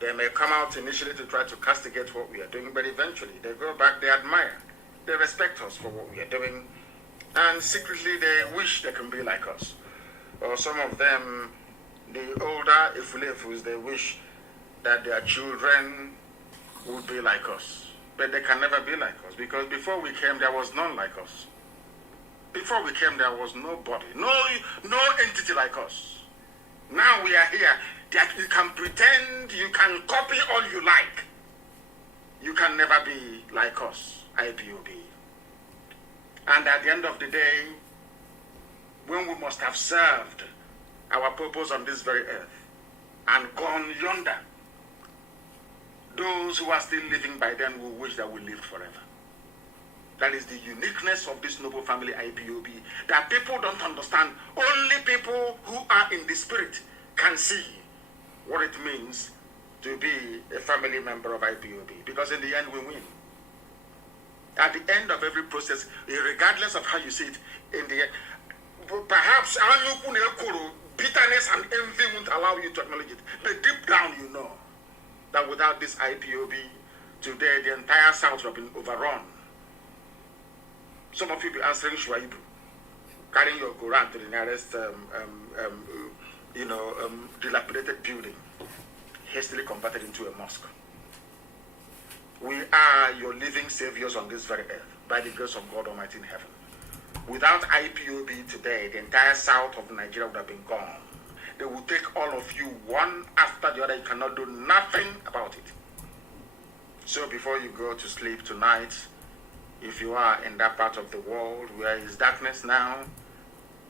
They may come out initially to try to castigate what we are doing, but eventually they go back, they admire, they respect us for what we are doing, and secretly they wish they can be like us. Or some of them, the older Ifulefus, they wish that their children would be like us. But they can never be like us, because before we came, there was none like us. Before we came, there was nobody, no entity like us. Now we are here. That you can pretend, you can copy all you like. You can never be like us, IPOB. And at the end of the day, when we must have served our purpose on this very earth and gone yonder, those who are still living by then will wish that we lived forever. That is the uniqueness of this noble family IPOB, that people don't understand. Only people who are in the spirit can see what it means to be a family member of IPOB, because in the end we win. At the end of every process, regardless of how you see it, in the end, perhaps bitterness and envy won't allow you to acknowledge it, but deep down you know that without this IPOB, today the entire South would have been overrun. Some of you be answering Shuaibu, carrying your Quran to the nearest dilapidated building, hastily converted into a mosque. We are your living saviors on this very earth, by the grace of God Almighty in heaven. Without IPOB today, the entire south of Nigeria would have been gone. They will take all of you one after the other. You cannot do nothing about it. So before you go to sleep tonight, if you are in that part of the world where it's darkness now,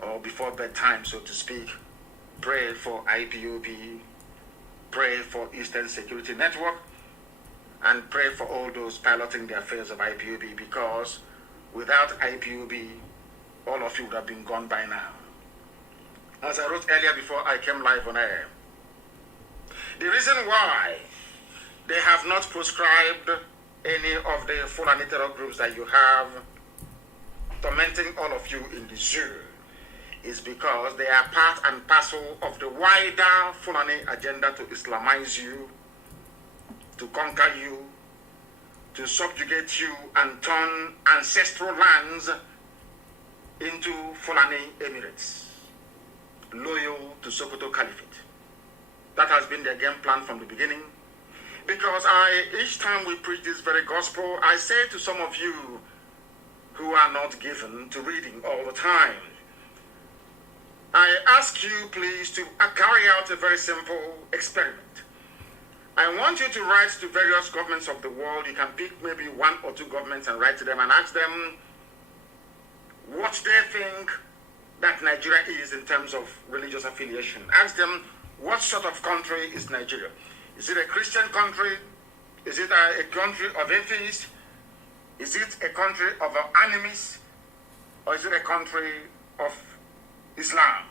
or before bedtime, so to speak, pray for IPOB, pray for Eastern Security Network, and pray for all those piloting the affairs of IPOB, because without IPOB, all of you would have been gone by now. As I wrote earlier before I came live on air, the reason why they have not proscribed any of the Fulani terror groups that you have tormenting all of you in the zoo is because they are part and parcel of the wider Fulani agenda to Islamize you, to conquer you, to subjugate you and turn ancestral lands into Fulani Emirates, loyal to Sokoto Caliphate. That has been their game plan from the beginning. Because each time we preach this very gospel, I say to some of you who are not given to reading all the time, I ask you please to carry out a very simple experiment. I want you to write to various governments of the world. You can pick maybe one or two governments and write to them and ask them what they think that Nigeria is in terms of religious affiliation. Ask them, what sort of country is Nigeria? Is it a Christian country? Is it a country of atheists? Is it a country of animists? Or is it a country of Islam?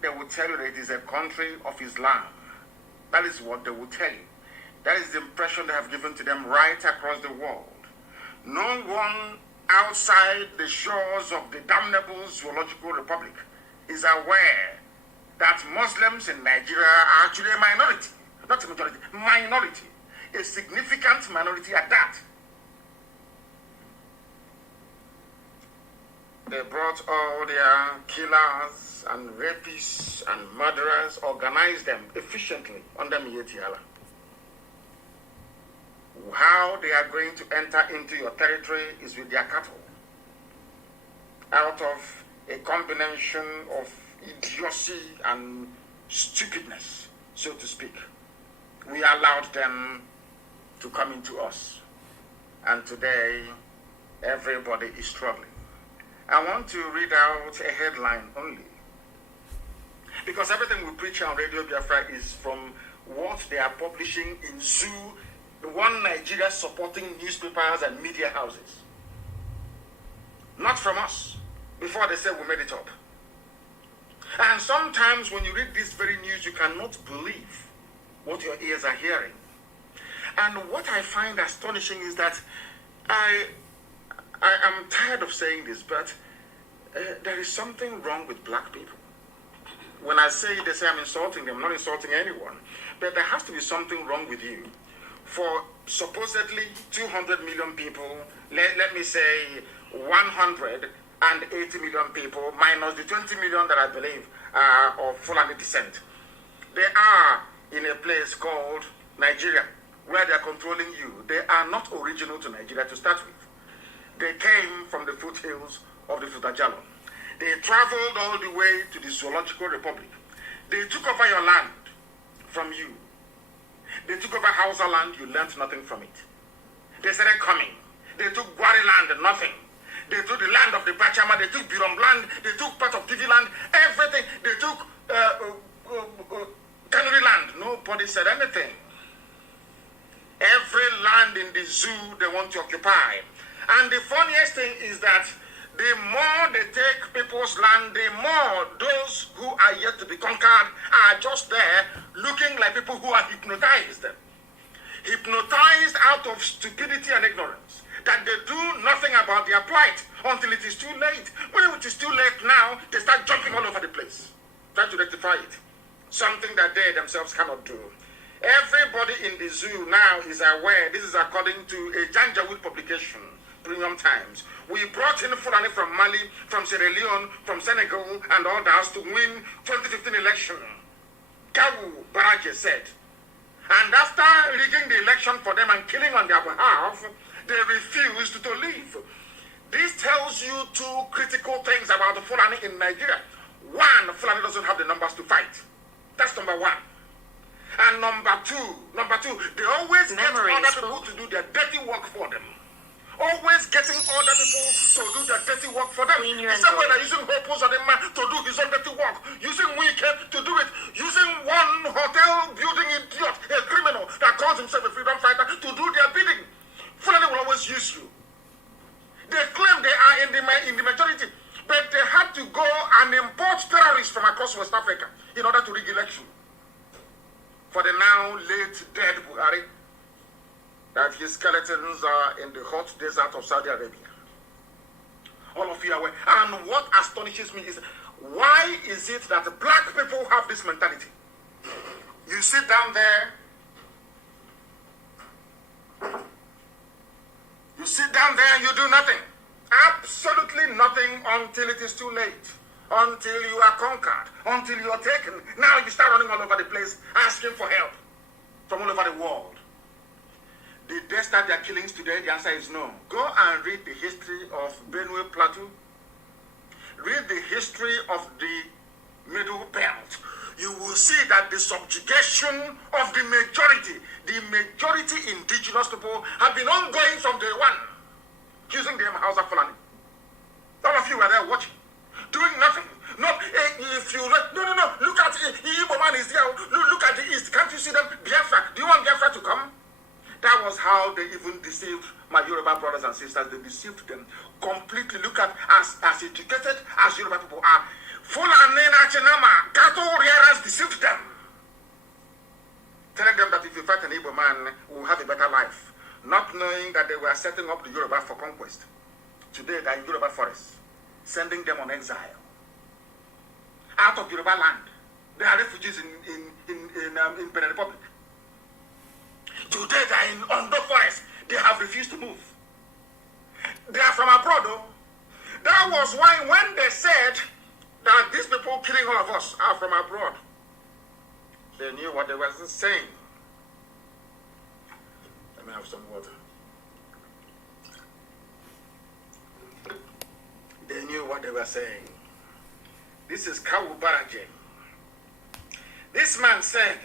They will tell you that it is a country of Islam. That is what they will tell you. That is the impression they have given to them right across the world. No one outside the shores of the damnable zoological republic is aware that Muslims in Nigeria are actually a minority. Not a majority, minority. A significant minority at that. They brought all their killers and rapists and murderers, organized them efficiently under Miyetti Allah. How they are going to enter into your territory is with their cattle. Out of a combination of idiocy and stupidness, so to speak. We allowed them to come into us. And today, everybody is struggling. I want to read out a headline only. Because everything we preach on Radio Biafra is from what they are publishing in Zoo, the one Nigeria supporting newspapers and media houses. Not from us. Before they say we made it up. And sometimes when you read this very news, you cannot believe what your ears are hearing. And what I find astonishing is that I am tired of saying this, but there is something wrong with black people. When I say it, they say I'm insulting them. I'm not insulting anyone. But there has to be something wrong with you. For supposedly 200 million people, let me say 180 million people, minus the 20 million that I believe are of Fulani descent. They are in a place called Nigeria, where they are controlling you. They are not original to Nigeria to start with. They came from the foothills of the Futajalo. They traveled all the way to the Zoological Republic. They took over your land from you. They took over Hausa land, you learned nothing from it. They started coming. They took Gwari land, nothing. They took the land of the Bachama, they took Birom land, they took part of TV land, everything. They took Kanuri land. Nobody said anything. Every land in the zoo they want to occupy. And the funniest thing is that the more they take people's land, the more those who are yet to be conquered are just there looking like people who are hypnotized. Hypnotized out of stupidity and ignorance. That they do nothing about their plight until it is too late. When it is too late now, they start jumping all over the place, trying to rectify it. Something that they themselves cannot do. Everybody in the zoo now is aware, this is according to a Janjaweed publication, Premium Times. We brought in Fulani from Mali, from Sierra Leone, from Senegal, and others to win 2015 election. Kawu Baraje said. And after rigging the election for them and killing on their behalf, they refused to leave. This tells you two critical things about the Fulani in Nigeria. One, Fulani doesn't have the numbers to fight. That's number one. And number two, they always get other people to do their dirty work for them. Always getting other people to do their dirty work for them. The same way they're using Hopos and man to do his own dirty work. Using Wike to do it. Using one hotel building idiot, a criminal that calls himself a freedom fighter to do their bidding. Fulani will always use you. They claim they are in the majority, but they had to go and import terrorists from across West Africa in order to rig election. For the now late dead Buhari, that his skeletons are in the hot desert of Saudi Arabia. All of you are aware. And what astonishes me is, why is it that black people have this mentality? You sit down there, and you do nothing. Absolutely nothing until it is too late. Until you are conquered. Until you are taken. Now you start running all over the place, asking for help from all over the world. Did they start their killings today? The answer is no. Go and read the history of Benue Plateau. Read the history of the Middle Belt. You will see that the subjugation of the majority indigenous people have been ongoing from day one, using them Hausa Fulani. All of you were there watching, doing nothing. No, if you no. Look at Igbo man is there. Look at the east. Can't you see them? Biafra. Do you want Biafra to come? That was how they even deceived my Yoruba brothers and sisters. They deceived them completely. Look at as educated as Yoruba people are. Fulani Nachinama, Gato Rieras deceived them. Telling them that if you fight an Igbo man, we will have a better life. Not knowing that they were setting up the Yoruba for conquest. Today they are in Yoruba forest, sending them on exile. Out of Yoruba land. They are refugees in Benin Republic. Today they are in Ondo forest. They have refused to move. They are from abroad though. That was why when they said that these people killing all of us are from abroad, they knew what they were saying. Let me have some water. They knew what they were saying. This is Kawu Baraje. This man said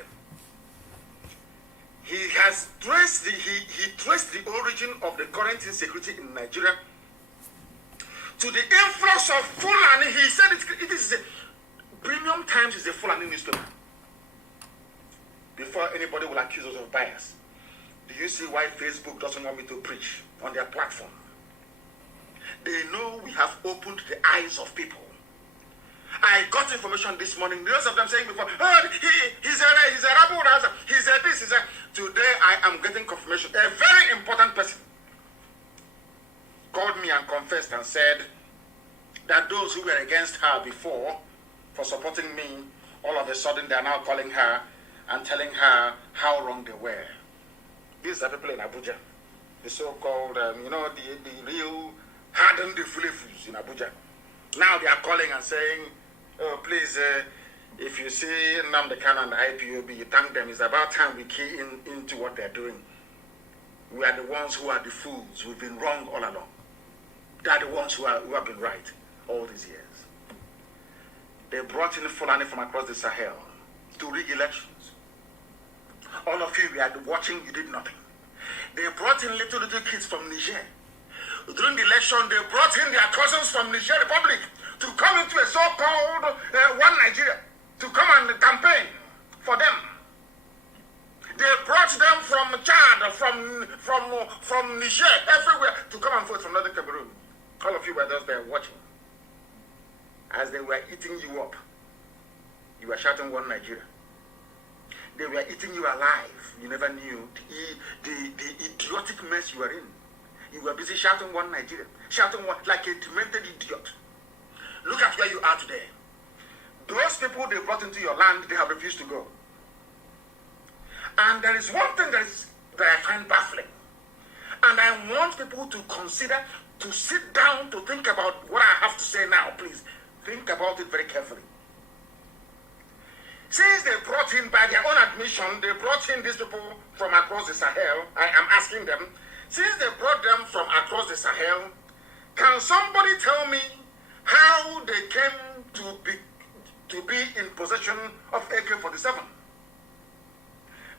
he has traced he traced the origin of the current insecurity in Nigeria to the influx of Fulani. He said it is Premium Times is a Fulani newspaper. Before anybody will accuse us of bias, do you see why Facebook doesn't want me to preach on their platform? They know we have opened the eyes of people. I got information this morning. Most of them saying before, oh, he's a rabble rouser, he's a this, he's a... Today I am getting confirmation. A very important person called me and confessed and said that those who were against her before for supporting me all of a sudden they are now calling her and telling her how wrong they were. These are people in Abuja, the so-called, the real hardened fools in Abuja. Now they are calling and saying, oh, please, if you see Nnamdi Kanu and the IPOB, you thank them. It's about time we key into what they're doing. We are the ones who are the fools. We've been wrong all along. They are the ones who have been right all these years. They brought in Fulani from across the Sahel to rig elections. All of you were watching, you did nothing. They brought in little kids from Niger. During the election, they brought in their cousins from Niger Republic to come into a so-called one Nigeria, to come and campaign for them. They brought them from Chad, from Niger, everywhere, to come and vote from Northern Cameroon. All of you were just there watching. As they were eating you up, you were shouting one Nigeria. They were eating you alive. You never knew the idiotic mess you were in. You were busy shouting one Nigeria, shouting one like a demented idiot. Look at where you are today. Those people they brought into your land, they have refused to go. And there is one thing that I find baffling. And I want people to consider, to sit down, to think about what I have to say now, please. Think about it very carefully. Since they brought in, by their own admission, they brought in these people from across the Sahel, I am asking them, since they brought them from across the Sahel, can somebody tell me how they came to be in possession of AK-47?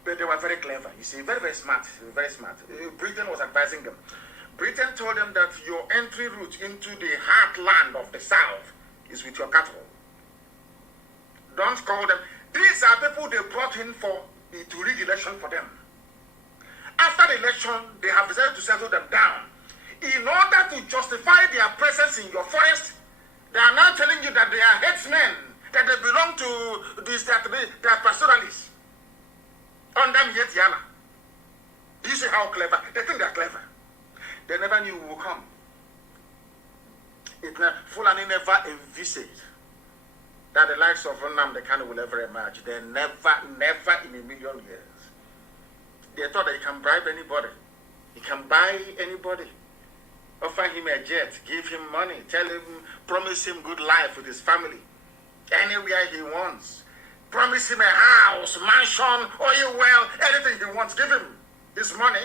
But they were very clever. You see, very, very smart. Very smart. Britain was advising them. Britain told them that your entry route into the heartland of the South is with your cattle. Don't call them. These are people they brought in to rig election for them. After the election, they have decided to settle them down. In order to justify their presence in your forest, they are now telling you that they are headsmen, that they belong to this, that they are pastoralists. Under Yetiana. Do you see how clever? They think they are clever. They never knew who would come. Fulani never envisaged that the likes of Nnamdi Kanu will ever emerge. They never in a million years. They thought that you can bribe anybody. You can buy anybody. Offer him a jet, give him money, tell him, promise him good life with his family. Anywhere he wants. Promise him a house, mansion, oil well, anything he wants. Give him his money.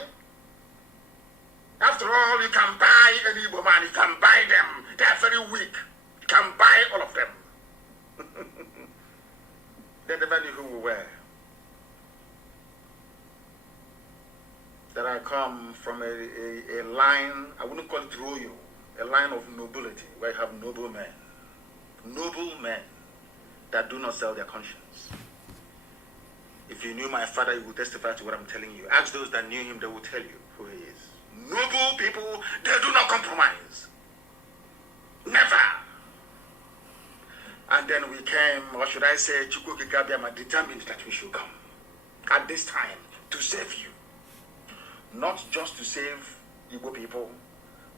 After all, you can buy any Igbo man. You can buy them. They are very weak. You can buy all of them. They never knew who we were. That I come from a line, I wouldn't call it royal, a line of nobility, where you have noble men that do not sell their conscience. If you knew my father, you would testify to what I'm telling you. Ask those that knew him, they will tell you who he is. Noble people, they do not compromise. Never. And then we came, or should I say, Chukwuka Gabiama determined that we should come at this time to save you. Not just to save Igbo people,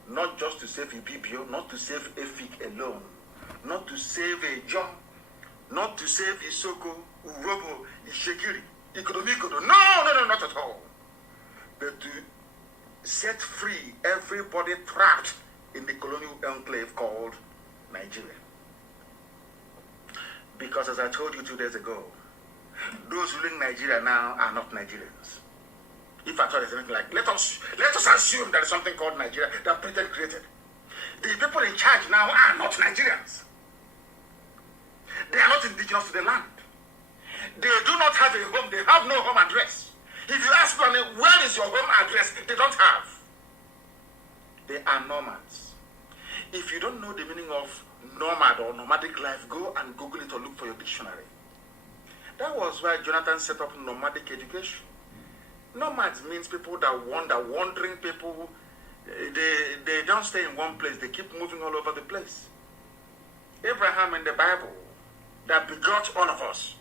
not just to save Ibibio, not to save Efik alone, not to save Ejo, not to save Isoko, Urobo, Ishekiri, Ikodomikodo. No, not at all. But to set free everybody trapped in the colonial enclave called Nigeria. Because as I told you 2 days ago, those ruling Nigeria now are not Nigerians. If I thought there's anything like, let us assume there is something called Nigeria that Britain created. The people in charge now are not Nigerians. They are not indigenous to the land. They do not have a home. They have no home address. If you ask them, where is your home address? They don't have. They are nomads. If you don't know the meaning of nomad or nomadic life, go and Google it or look for your dictionary. That was why Jonathan set up nomadic education. Nomads means people that wander, wandering people. They don't stay in one place. They keep moving all over the place. Abraham in the Bible, that begot all of us,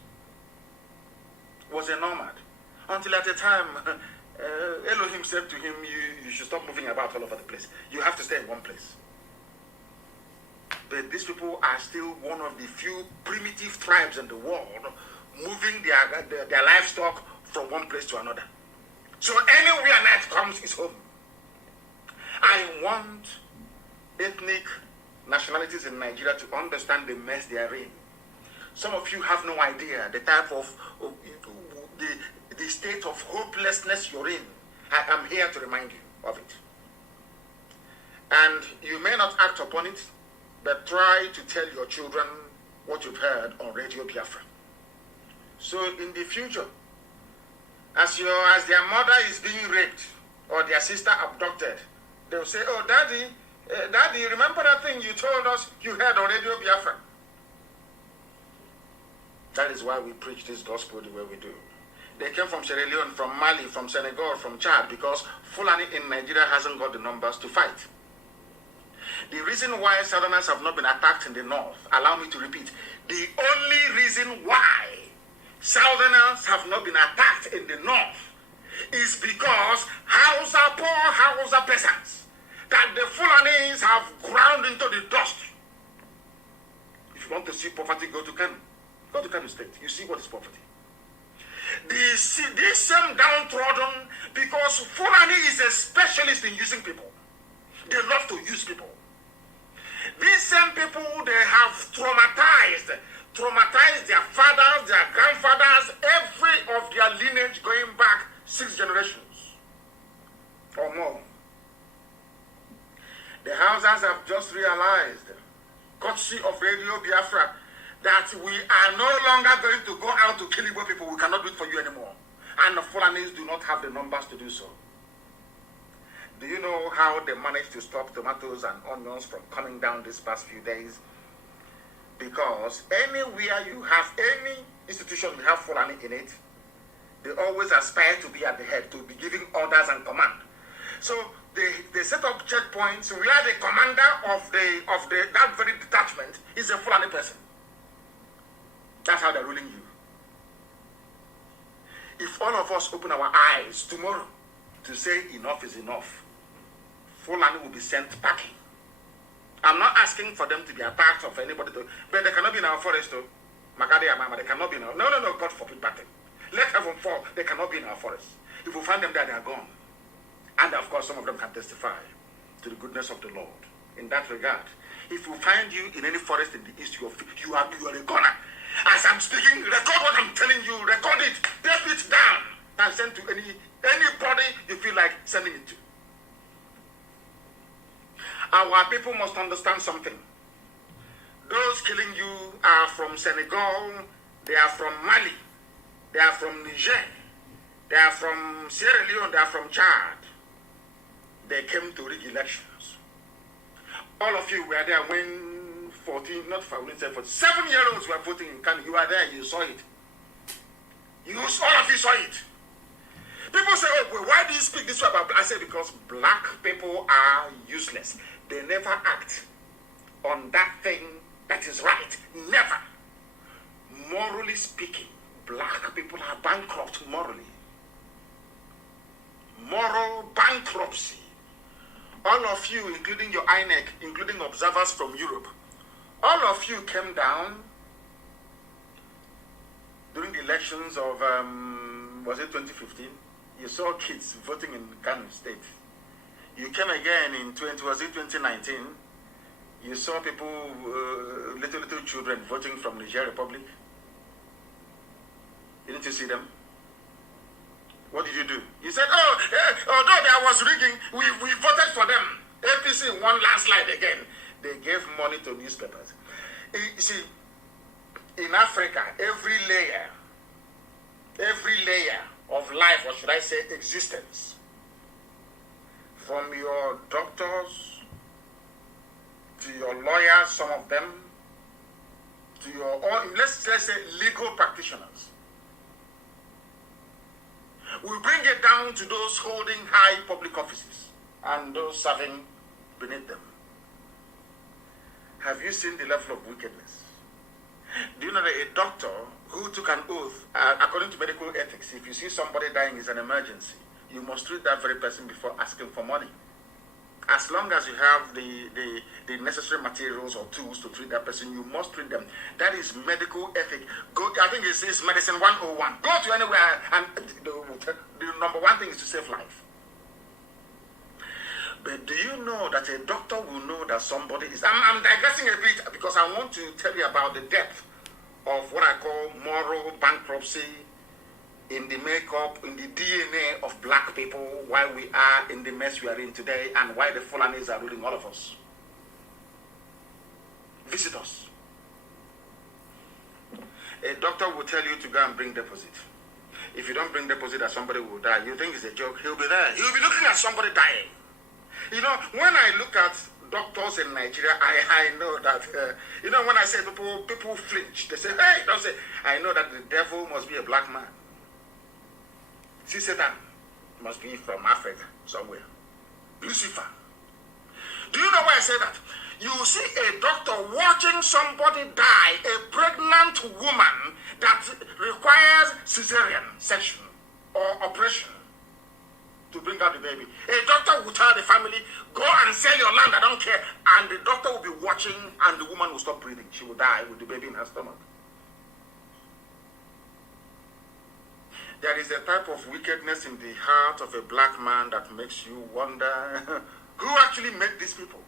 was a nomad. Until at a time, Elohim said to him, you should stop moving about all over the place. You have to stay in one place. But these people are still one of the few primitive tribes in the world moving their livestock from one place to another. So anywhere night comes is home. I want ethnic nationalities in Nigeria to understand the mess they are in. Some of you have no idea the type of the state of hopelessness you're in. I am here to remind you of it. And you may not act upon it, but try to tell your children what you've heard on Radio Biafra. So in the future, as their mother is being raped or their sister abducted, they'll say, oh, Daddy, remember that thing you told us you heard on Radio Biafra? That is why we preach this gospel the way we do. They came from Sierra Leone, from Mali, from Senegal, from Chad, because Fulani in Nigeria hasn't got the numbers to fight. The reason why Southerners have not been attacked in the north, allow me to repeat, the only reason why Southerners have not been attacked in the north is because poor Hausa peasants that the Fulanis have ground into the dust. If you want to see poverty, go to Kanu. Go to Kanu State. You see what is poverty. This same downtrodden, because Fulani is a specialist in using people. They love to use people. These same people, they have traumatized their fathers, their grandfathers, every of their lineage going back 6 generations or more. The Hausas have just realized, courtesy of Radio Biafra, that we are no longer going to go out to kill Igbo people. We cannot do it for you anymore. And the Fulanis do not have the numbers to do so. Do you know how they managed to stop tomatoes and onions from coming down these past few days? Because anywhere you have any institution you have Fulani in it, they always aspire to be at the head, to be giving orders and command. So they set up checkpoints where the commander of that very detachment is a Fulani person. That's how they're ruling you. If all of us open our eyes tomorrow to say enough is enough, Fulani will be sent packing. I'm not asking for them to be attacked of anybody, but they cannot be in our forest, though. Makade Amama, they cannot be in our... No, God forbid, battle. Let heaven fall, they cannot be in our forest. If we find them there, they are gone. And of course, some of them can testify to the goodness of the Lord. In that regard, if we find you in any forest in the east, you are a goner. As I'm speaking, record what I'm telling you, record it, tape it down, and send to anybody you feel like sending it to. Our people must understand something. Those killing you are from Senegal, they are from Mali, they are from Niger, they are from Sierra Leone, they are from Chad. They came to rig elections. All of you were there when 7-year-olds were voting in Kanu. You were there, you saw it. All of you saw it. People say, oh, well, why do you speak this way about black? I say, because black people are useless. They never act on that thing that is right. Never. Morally speaking, black people are bankrupt morally. Moral bankruptcy. All of you, including your INEC, including observers from Europe, all of you came down during the elections of, was it 2015? You saw kids voting in Kanu State. You came again in 2019? You saw people, little children voting from Niger Republic. Didn't you see them? What did you do? You said, although there was rigging, we voted for them. APC won landslide again. They gave money to newspapers. You see, in Africa, every layer of life, or should I say existence, from your doctors to your lawyers, some of them, to your own, let's say legal practitioners. We bring it down to those holding high public offices and those serving beneath them. Have you seen the level of wickedness? Do you know that a doctor who took an oath, according to medical ethics, if you see somebody dying is an emergency, you must treat that very person before asking for money. as long as you have the necessary materials or tools to treat that person, you must treat them. That is medical ethic. I think it's medicine 101. Go to anywhere, and the number one thing is to save life. But do you know that a doctor will know that somebody is... I'm digressing a bit because I want to tell you about the depth of what I call moral bankruptcy in the makeup, in the DNA of black people, why we are in the mess we are in today, and why the Fulanis are ruling all of us. Visit us. A doctor will tell you to go and bring deposit. If you don't bring deposit, that somebody will die. You think it's a joke? He'll be there. He'll be looking at somebody dying. You know, when I look at doctors in Nigeria, I know that, you know, when I say people flinch, they say, hey, don't say, I know that the devil must be a black man. See, Satan must be from Africa somewhere. Lucifer. Do you know why I say that? You see a doctor watching somebody die, a pregnant woman that requires cesarean section or operation to bring out the baby. A doctor will tell the family, go and sell your land, I don't care. And the doctor will be watching and the woman will stop breathing. She will die with the baby in her stomach. There is a type of wickedness in the heart of a black man that makes you wonder who actually made these people.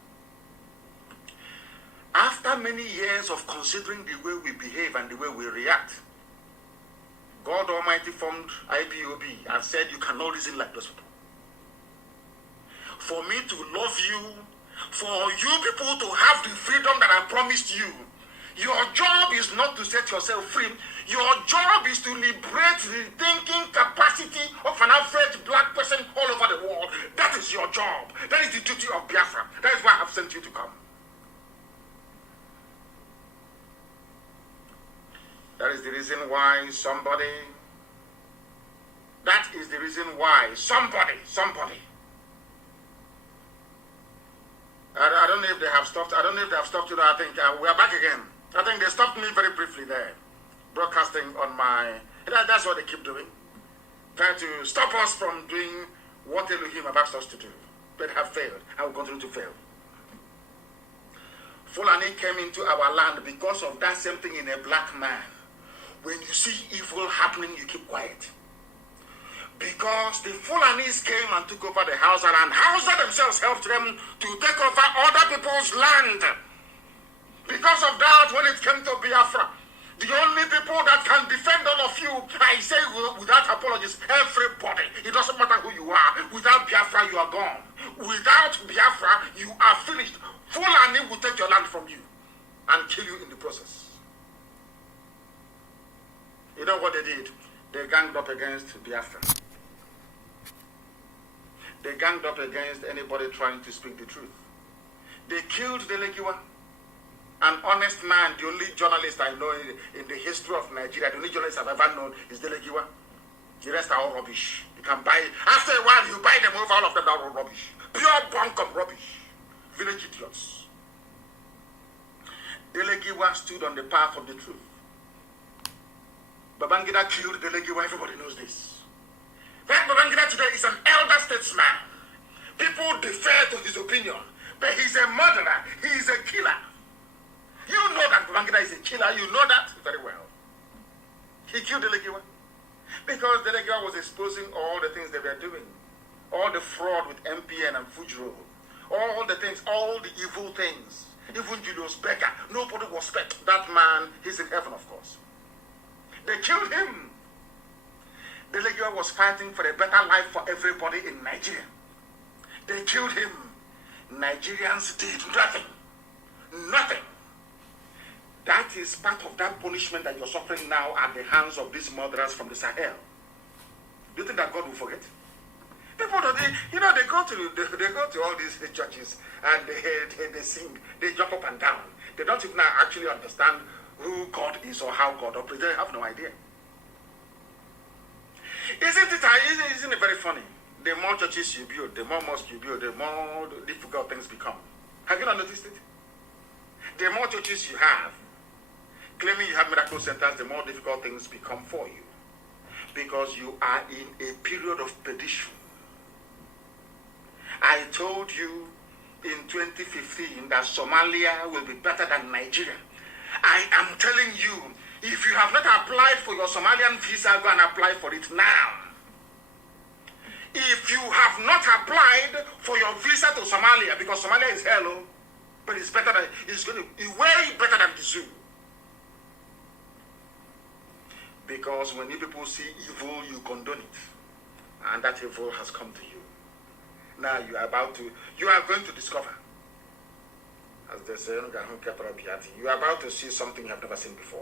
After many years of considering the way we behave and the way we react, God Almighty formed IPOB and said you cannot reason like those people. For me to love you, for you people to have the freedom that I promised you, your job is not to set yourself free. Your job is to liberate the thinking capacity of an average black person all over the world. That is your job. That is the duty of Biafra. That is why I have sent you to come. That is the reason why somebody, I don't know if they have stopped. I don't know if they have stopped you. I think we are back again. I think they stopped me very briefly there, broadcasting on my... That's what they keep doing. Trying to stop us from doing what Elohim have asked us to do. But have failed and will continue to fail. Fulani came into our land because of that same thing in a black man. When you see evil happening, you keep quiet. Because the Fulanis came and took over the Hausa land. Hausa themselves helped them to take over other people's land. Because of that, when it came to Biafra, the only people that can defend all of you, I say without apologies, everybody. It doesn't matter who you are. Without Biafra, you are gone. Without Biafra, you are finished. Fulani will take your land from you and kill you in the process. You know what they did? They ganged up against Biafra. They ganged up against anybody trying to speak the truth. They killed Delegiwa, an honest man, the only journalist I know in the history of Nigeria, the only journalist I've ever known is Delegiwa. The rest are all rubbish. You can buy, after a while, you buy them over, all of them are all rubbish. Pure bunkum rubbish. Village idiots. Delegiwa stood on the path of the truth. Babangida killed Delegiwa, everybody knows this. That Babangida today is an elder statesman. People defer to his opinion, but he's a murderer, he is a killer. You know that Babangida is a killer, you know that very well. He killed Delegiwa because Delegiwa was exposing all the things they were doing, all the fraud with MPN and Fujiro, all the things, all the evil things. Even Julius Becker, nobody was spared. That man, he's in heaven, of course. They killed him. Delegiwa was fighting for a better life for everybody in Nigeria. They killed him. Nigerians did nothing. Nothing. That is part of that punishment that you're suffering now at the hands of these murderers from the Sahel. Do you think that God will forget? People, they go to all these churches and they sing, they jump up and down. They don't even actually understand who God is or how God operates. They have no idea. Isn't it very funny? The more churches you build, the more mosques you build, the more difficult things become. Have you not noticed it? The more churches you have, claiming you have miracle centers, the more difficult things become for you. Because you are in a period of perdition. I told you in 2015 that Somalia will be better than Nigeria. I am telling you, if you have not applied for your Somalian visa, go and apply for it now. If you have not applied for your visa to Somalia, because Somalia is hello, but it's better than, it's going to be way better than the zoo. Because when you people see evil, you condone it. And that evil has come to you. Now you are going to discover, as they say, you are about to see something you have never seen before.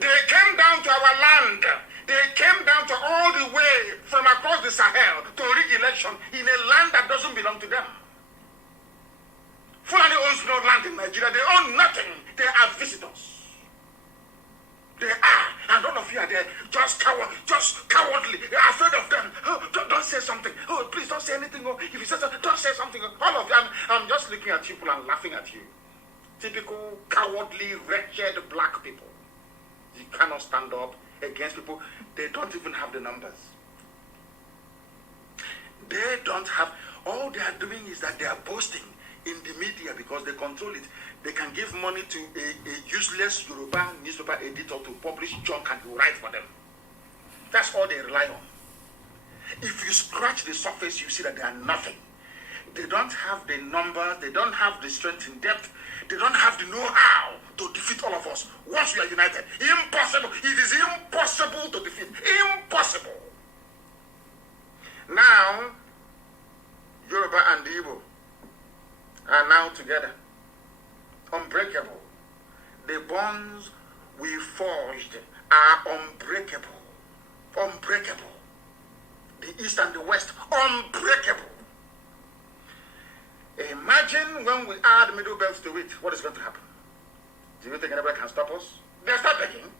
They came down to our land. They came down to all the way from across the Sahel to rig election in a land that doesn't belong to them. Fulani owns no land in Nigeria. They own nothing. They are visitors. They are, and all of you are there, just cowardly. You're afraid of them. Oh, don't say something. Oh, please don't say anything. Oh, if you say something, don't say something. All of you, I'm just looking at you people and laughing at you. Typical cowardly, wretched black people. You cannot stand up against people. They don't even have the numbers. They don't have. All they are doing is that they are boasting in the media because they control it. They can give money to a useless Yoruba newspaper editor to publish junk and to write for them. That's all they rely on. If you scratch the surface, you see that they are nothing. They don't have the numbers, they don't have the strength in depth, they don't have the know-how to defeat all of us once we are united. Impossible. It is impossible to defeat. Impossible. Now, Yoruba and Igbo are now together. Unbreakable. The bonds we forged are unbreakable. Unbreakable. The East and the West, unbreakable. Imagine when we add Middle Belt to it, what is going to happen? Do you think anybody can stop us? They'll start begging.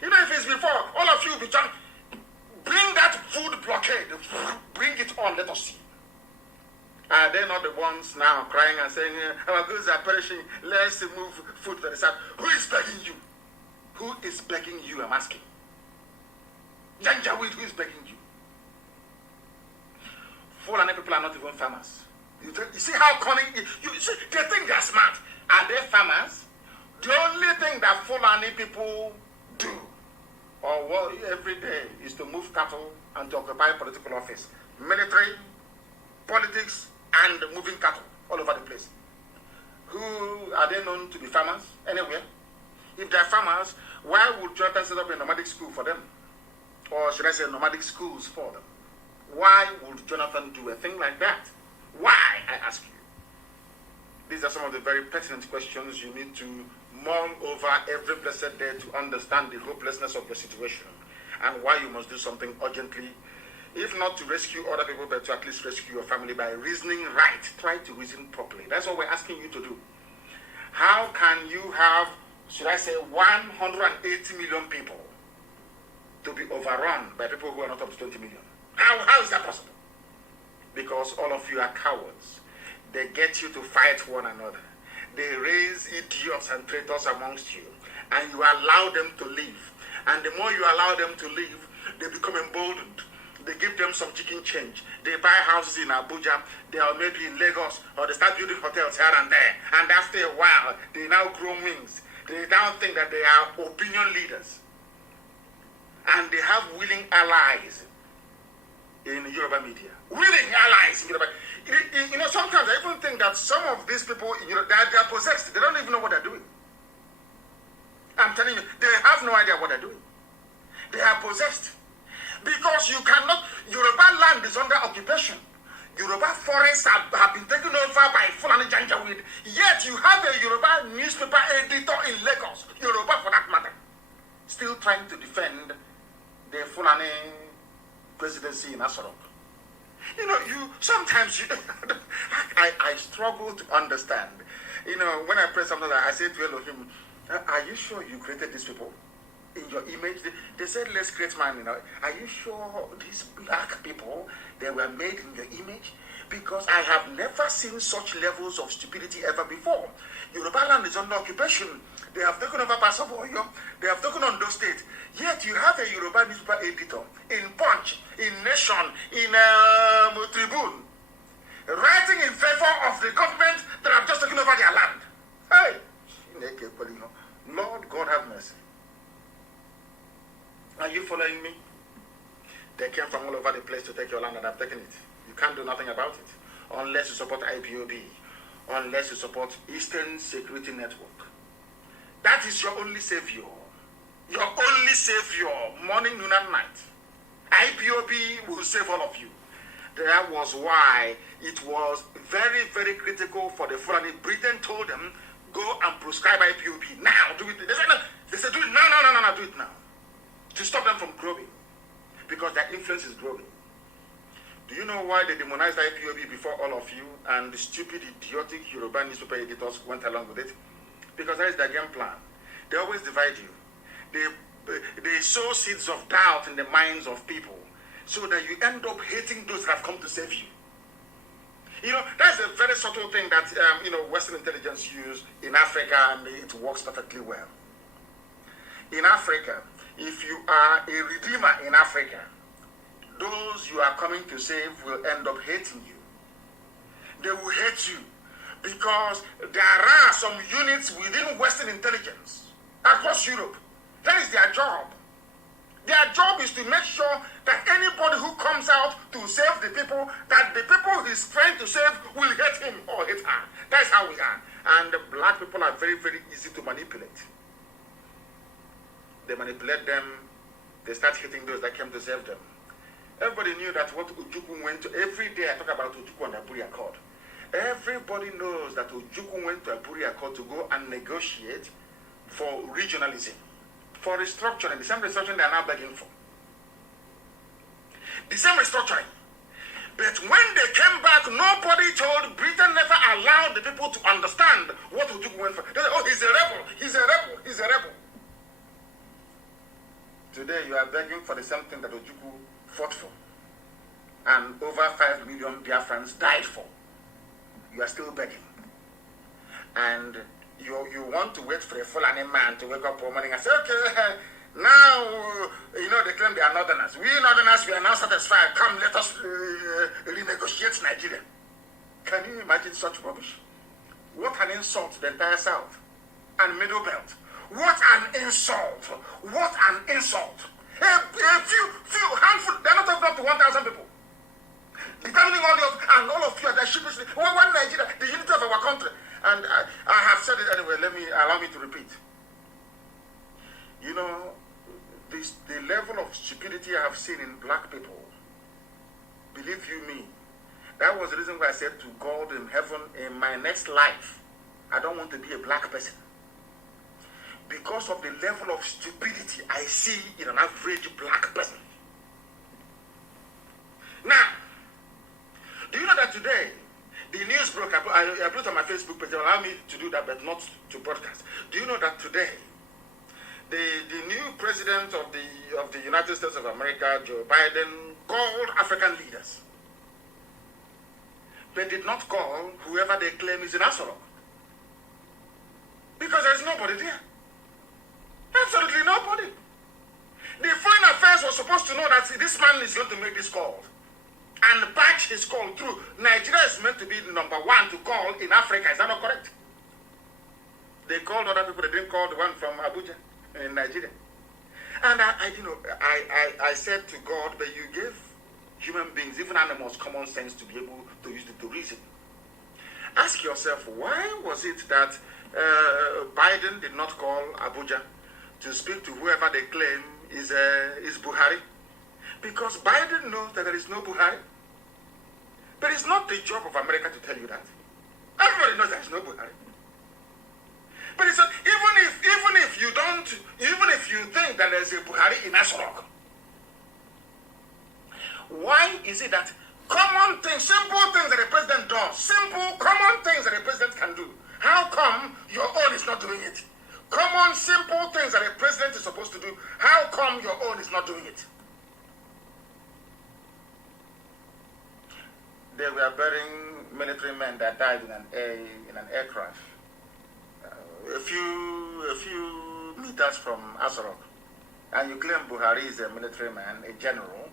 You know, if it's before, all of you will be trying, bring that food blockade, bring it on, let us see. Are they not the ones now crying and saying, our goods are perishing, let's move food to the south? Who is begging you? Who is begging you, I'm asking? Janjaweed, who is begging you? Fulani people are not even farmers. You see how cunning, you see, they think they're smart. Are they farmers? The only thing that Fulani people do, or what every day, is to move cattle and to occupy political office. Military, politics, and moving cattle all over the place. Who are they known to be farmers anywhere? If they're farmers, why would Jonathan set up a nomadic school for them? Or should I say nomadic schools for them? Why would Jonathan do a thing like that? Why, I ask you? These are some of the very pertinent questions you need to mull over every blessed day to understand the hopelessness of your situation and why you must do something urgently. If not to rescue other people, but to at least rescue your family by reasoning right. Try to reason properly. That's what we're asking you to do. How can you have, should I say, 180 million people to be overrun by people who are not up to 20 million? How is that possible? Because all of you are cowards. They get you to fight one another. They raise idiots and traitors amongst you, and you allow them to live. And the more you allow them to live, they become emboldened. They give them some chicken change. They buy houses in Abuja, they are maybe in Lagos, or they start building hotels here and there. And after a while, they now grow wings. They now think that they are opinion leaders. And they have willing allies in Yoruba media. Willing allies in Yoruba. You know, sometimes I even think that some of these people, you know, they are possessed. They don't even know what they're doing. I'm telling you, they have no idea what they're doing. They are possessed. Because you cannot, Yoruba land is under occupation. Yoruba forests have been taken over by Fulani Janjaweed. Yet you have a Yoruba newspaper editor in Lagos, Yoruba for that matter, still trying to defend the Fulani presidency in Asorok. You know, I struggle to understand. You know, when I pray something like I say to Elohim, are you sure you created these people? In your image, they said, let's create man. You know, are you sure these black people, they were made in your image? Because I have never seen such levels of stupidity ever before. Yoruba land is under occupation. They have taken over Pasoboyo. They have taken on those states. Yet you have a Yoruba newspaper editor in Punch, in Nation, in tribune writing in favor of the government that have just taken over their land. Hey, Lord God have mercy. Are you following me? They came from all over the place to take your land and have taken it. You can't do nothing about it unless you support IPOB, unless you support Eastern Security Network. That is your only savior. Your only savior, morning, noon, and night. IPOB will save all of you. That was why it was very, very critical for the Fulani. Britain told them, go and prescribe IPOB now. Do it. They said, do it now, no, do it now. To stop them from growing. Because their influence is growing. Do you know why they demonized IPOB before all of you and the stupid, idiotic Yoruba newspaper editors went along with it? Because that is their game plan. They always divide you. They sow seeds of doubt in the minds of people so that you end up hating those that have come to save you. You know, that's a very subtle thing that, Western intelligence use in Africa, and it works perfectly well. In Africa, if you are a redeemer in Africa, those you are coming to save will end up hating you. They will hate you because there are some units within Western intelligence across Europe. That is their job. Their job is to make sure that anybody who comes out to save the people, that the people he's trying to save will hate him or hate her. That's how we are. And the black people are very, very easy to manipulate. They manipulate them. They start hitting those that came to save them. Everybody knew that what Ojukwu went to, every day I talk about Ojukwu and Aburi Accord. Everybody knows that Ojukwu went to Aburi Accord to go and negotiate for regionalism, for restructuring, the same restructuring they are now begging for. The same restructuring. But when they came back, nobody told, Britain never allowed the people to understand what Ojukwu went for. They said, oh, he's a rebel, he's a rebel, he's a rebel. Today you are begging for the same thing that Ojukwu fought for. And over 5 million Biafrans died for. You are still begging. And you want to wait for a Fulani man to wake up one morning and say, okay, now, they claim they are Northerners. We Northerners, we are now satisfied. Come, let us renegotiate Nigeria. Can you imagine such rubbish? What an insult to the entire South and Middle Belt. What an insult. What an insult. A few handful, they're not talking up to 1,000 people. Determining all of you are the sheepishly. One Nigeria, the unity of our country. And I have said it anyway, allow me to repeat. The level of stupidity I have seen in black people, believe you me, that was the reason why I said to God in heaven, in my next life, I don't want to be a black person. Because of the level of stupidity I see in an average black person. Now, do you know that today, the news broke, I put it on my Facebook page, allow me to do that, but not to broadcast. Do you know that today, the new president of the United States of America, Joe Biden, called African leaders, but did not call whoever they claim is in Asoro. Because there's nobody there. Absolutely nobody. The Foreign Affairs was supposed to know that this man is going to make this call and batch his call through. Nigeria is meant to be the number one to call in Africa. Is that not correct? They called other people. They didn't call the one from Abuja in Nigeria. And I said to God, but you gave human beings, even animals, common sense to be able to use it to reason. Ask yourself, why was it that Biden did not call Abuja to speak to whoever they claim is Buhari? Because Biden knows that there is no Buhari. But it's not the job of America to tell you that. Everybody knows there is no Buhari. But it's even if you think that there's a Buhari in Asoro, why is it that common things, simple things that the president does, simple, common things that the president can do, how come your own is not doing it? Common, simple things that a president is supposed to do, how come your own is not doing it? They were burying military men that died in an aircraft. A few meters from Asoro. And you claim Buhari is a military man, a general.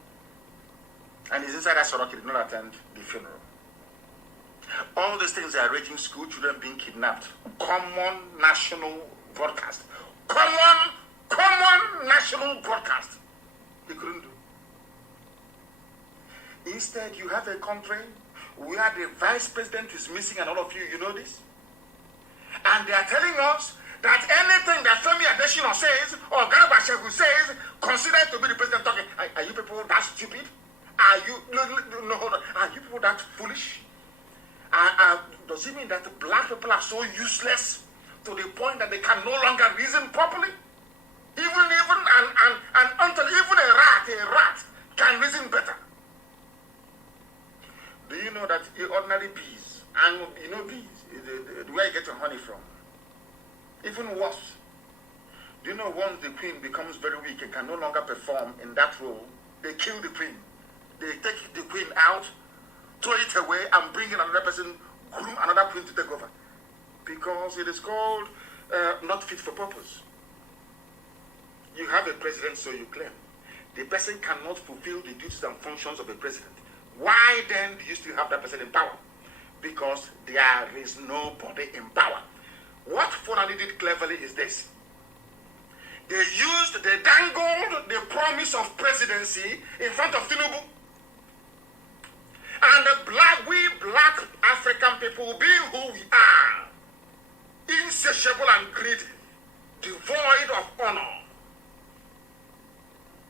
And he's inside that Sorok, he did not attend the funeral. All these things are raising school children being kidnapped. Common national broadcast. Common national broadcast. They couldn't do. Instead, you have a country where the vice president is missing, and all of you know this. And they are telling us that anything that Femi Adesina says or Garba Shehu says, considered to be the president talking. Are you people that stupid? Are you Are you people that foolish? Does it mean that black people are so useless to the point that they can no longer reason properly? Even until even a rat can reason better. Do you know that ordinary bees, and you know bees, where you get your honey from? Even worse. Do you know once the queen becomes very weak and can no longer perform in that role, they kill the queen. They take the queen out, throw it away, and bring in another person, groom another queen to take over. Because it is called not fit for purpose. You have a president, so you claim. The person cannot fulfill the duties and functions of a president. Why then do you still have that person in power? Because there is nobody in power. What Fulani did cleverly is this. They dangled the promise of presidency in front of Tinubu. And we black African people, being who we are, insatiable and greedy, devoid of honor,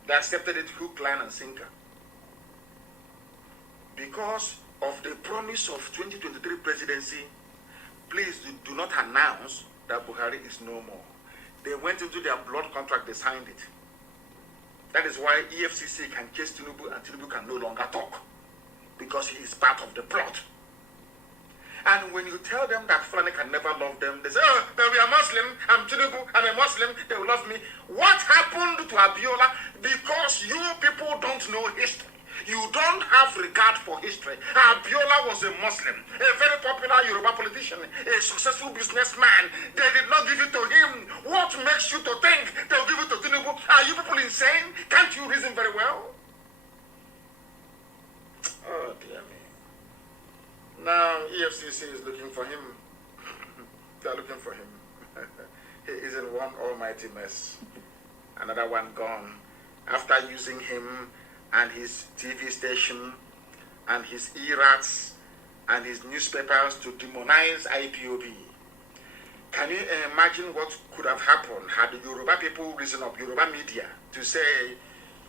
they accepted it hook, line, and sinker. Because of the promise of 2023 presidency, please do not announce that Buhari is no more. They went into their blood contract, they signed it. That is why EFCC can chase Tinubu and Tinubu can no longer talk. Because he is part of the plot. And when you tell them that Fulani can never love them, they say, oh, but we are Muslim, I'm Tinubu, I'm a Muslim, they will love me. What happened to Abiola? Because you people don't know history. You don't have regard for history. Abiola was a Muslim, a very popular Yoruba politician, a successful businessman. They did not give it to him. What makes you to think they'll give it to Tinubu? Are you people insane? Can't you reason very well? Oh, dear me. Now, EFCC is looking for him. They're looking for him. He is in one almighty mess. Another one gone. After using him and his TV station and his e-rats and his newspapers to demonize IPOB. Can you imagine what could have happened had the Yoruba people risen up, Yoruba media, to say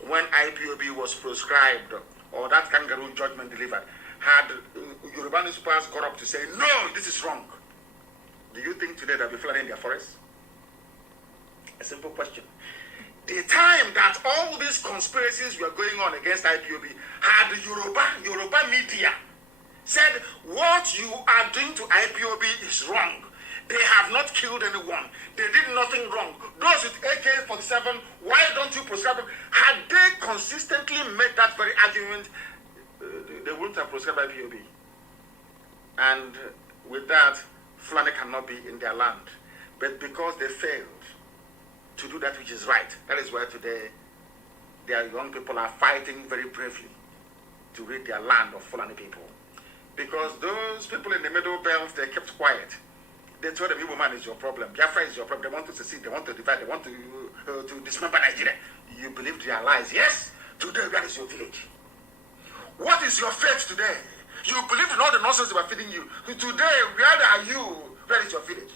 when IPOB was proscribed or that kangaroo judgment delivered, had Yoruba newspapers got up to say, no, this is wrong? Do you think today they'll be flooding their forests? A simple question. The time that all these conspiracies were going on against IPOB, had Yoruba media said, what you are doing to IPOB is wrong. They have not killed anyone. They did nothing wrong. Those with AK-47, why don't you proscribe them? Had they consistently made that very argument, they wouldn't have proscribed IPOB. And with that, Fulani cannot be in their land. But because they failed to do that which is right, that is why today their young people are fighting very bravely to rid their land of Fulani people. Because those people in the middle belt, they kept quiet. They told them, Igbo man is your problem, Biafra is your problem, they want to secede, they want to divide, they want to dismember Nigeria. You believed their lies, yes? Today, where is your village? What is your faith today? You believe in all the nonsense they were feeding you. Today, where are you? Where is your village?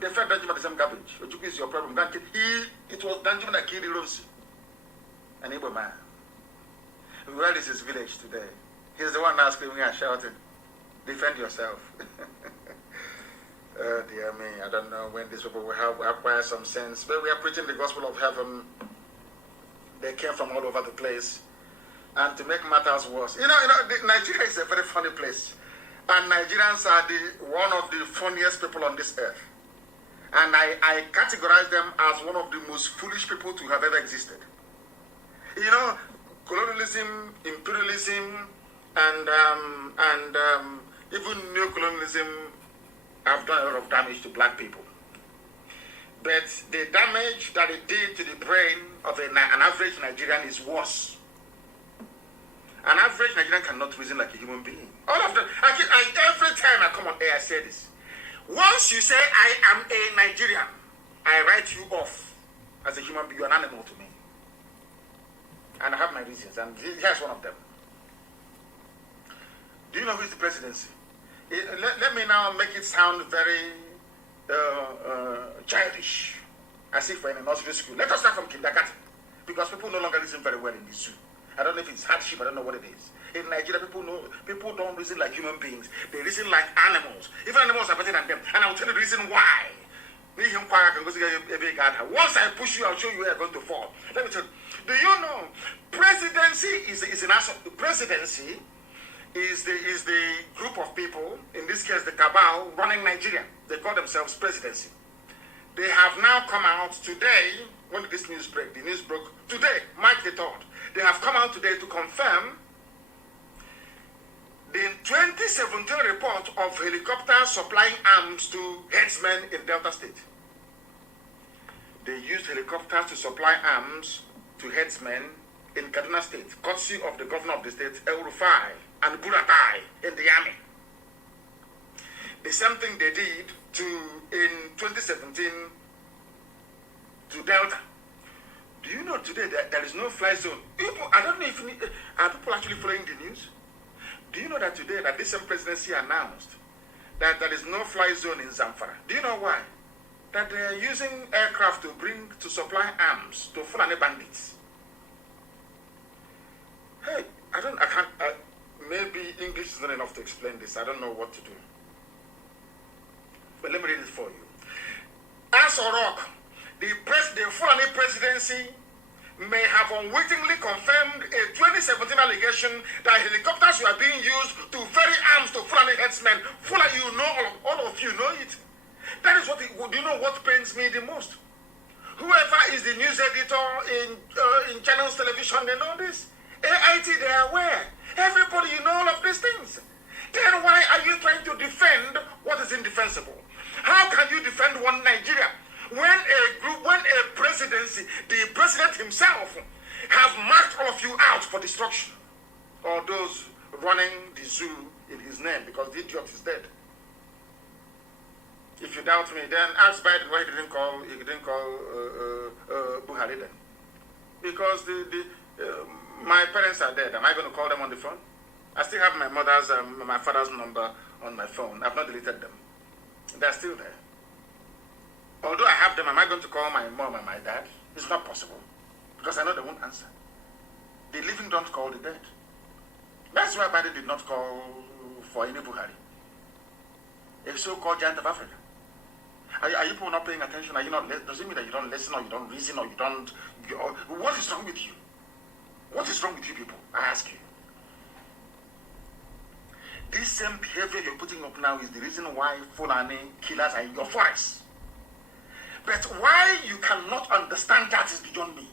They fed Danjuma the same garbage. Ojukwu is your problem. It was Danjuma that killed Ironsi, an Igbo man. Where is his village today? He's the one now screaming and shouting, defend yourself. Oh dear me, I don't know when these people will acquire some sense. But we are preaching the gospel of heaven. They came from all over the place. And to make matters worse, Nigeria is a very funny place. And Nigerians are one of the funniest people on this earth. And I categorize them as one of the most foolish people to have ever existed. Colonialism, imperialism, and even neocolonialism have done a lot of damage to black people. But the damage that it did to the brain of an average Nigerian is worse. An average Nigerian cannot reason like a human being. All of them. Every time I come on air, I say this. Once you say I am a Nigerian, I write you off as a human being. You're an animal to me. And I have my reasons, and here's one of them. Do you know who is the presidency? Let me now make it sound very childish, as if we're in a nursery school. Let us start from kindergarten, because people no longer listen very well in this zoo. I don't know if it's hardship, I don't know what it is. In Nigeria, people don't reason like human beings. They reason like animals. Even animals are better than them. And I'll tell you the reason why. Once I push you, I'll show you where you're going to fall. Let me tell you. Do you know, presidency is a national. Presidency is the group of people, in this case the cabal, running Nigeria. They call themselves presidency. They have now come out today. When did this news break? The news broke today, March the 3rd. They have come out today to confirm the 2017 report of helicopters supplying arms to headsmen in Delta State. They used helicopters to supply arms to headsmen in Kaduna State, courtesy of the governor of the state, El Rufai and Buratai in the army. The same thing they did in 2017 to Delta. Do you know today that there is no fly zone? I don't know if are people actually following the news? Do you know that today that this same presidency announced that there is no fly zone in Zamfara? Do you know why? That they are using aircraft to supply arms to Fulani bandits. Hey, maybe English is not enough to explain this. I don't know what to do. But let me read it for you. As Orok, the Fulani presidency may have unwittingly confirmed a 2017 allegation that helicopters were being used to ferry arms to Fulani headsmen. Fulani, you know, all of you know it. That is what, do you know what pains me the most? Whoever is the news editor in channels television, they know this. AIT, they are aware. Everybody, you know all of these things. Then why are you trying to defend what is indefensible? How can you defend one Nigeria when a presidency, the president himself, have marked all of you out for destruction? Or those running the zoo in his name, because the idiot is dead. If you doubt me, then ask Biden why he didn't call Buhari then. Because my parents are dead. Am I going to call them on the phone? I still have my father's number on my phone. I've not deleted them. They're still there. Although I have them, am I going to call my mom and my dad? It's not possible. Because I know they won't answer. The living don't call the dead. That's why Biden did not call for any Buhari, a so-called giant of Africa. Are you people not paying attention? Are you not? Does it mean that you don't listen, or you don't reason, or you don't? What is wrong with you? What is wrong with you people? I ask you. This same behavior you're putting up now is the reason why Fulani killers are in your forest. But why you cannot understand that is beyond me.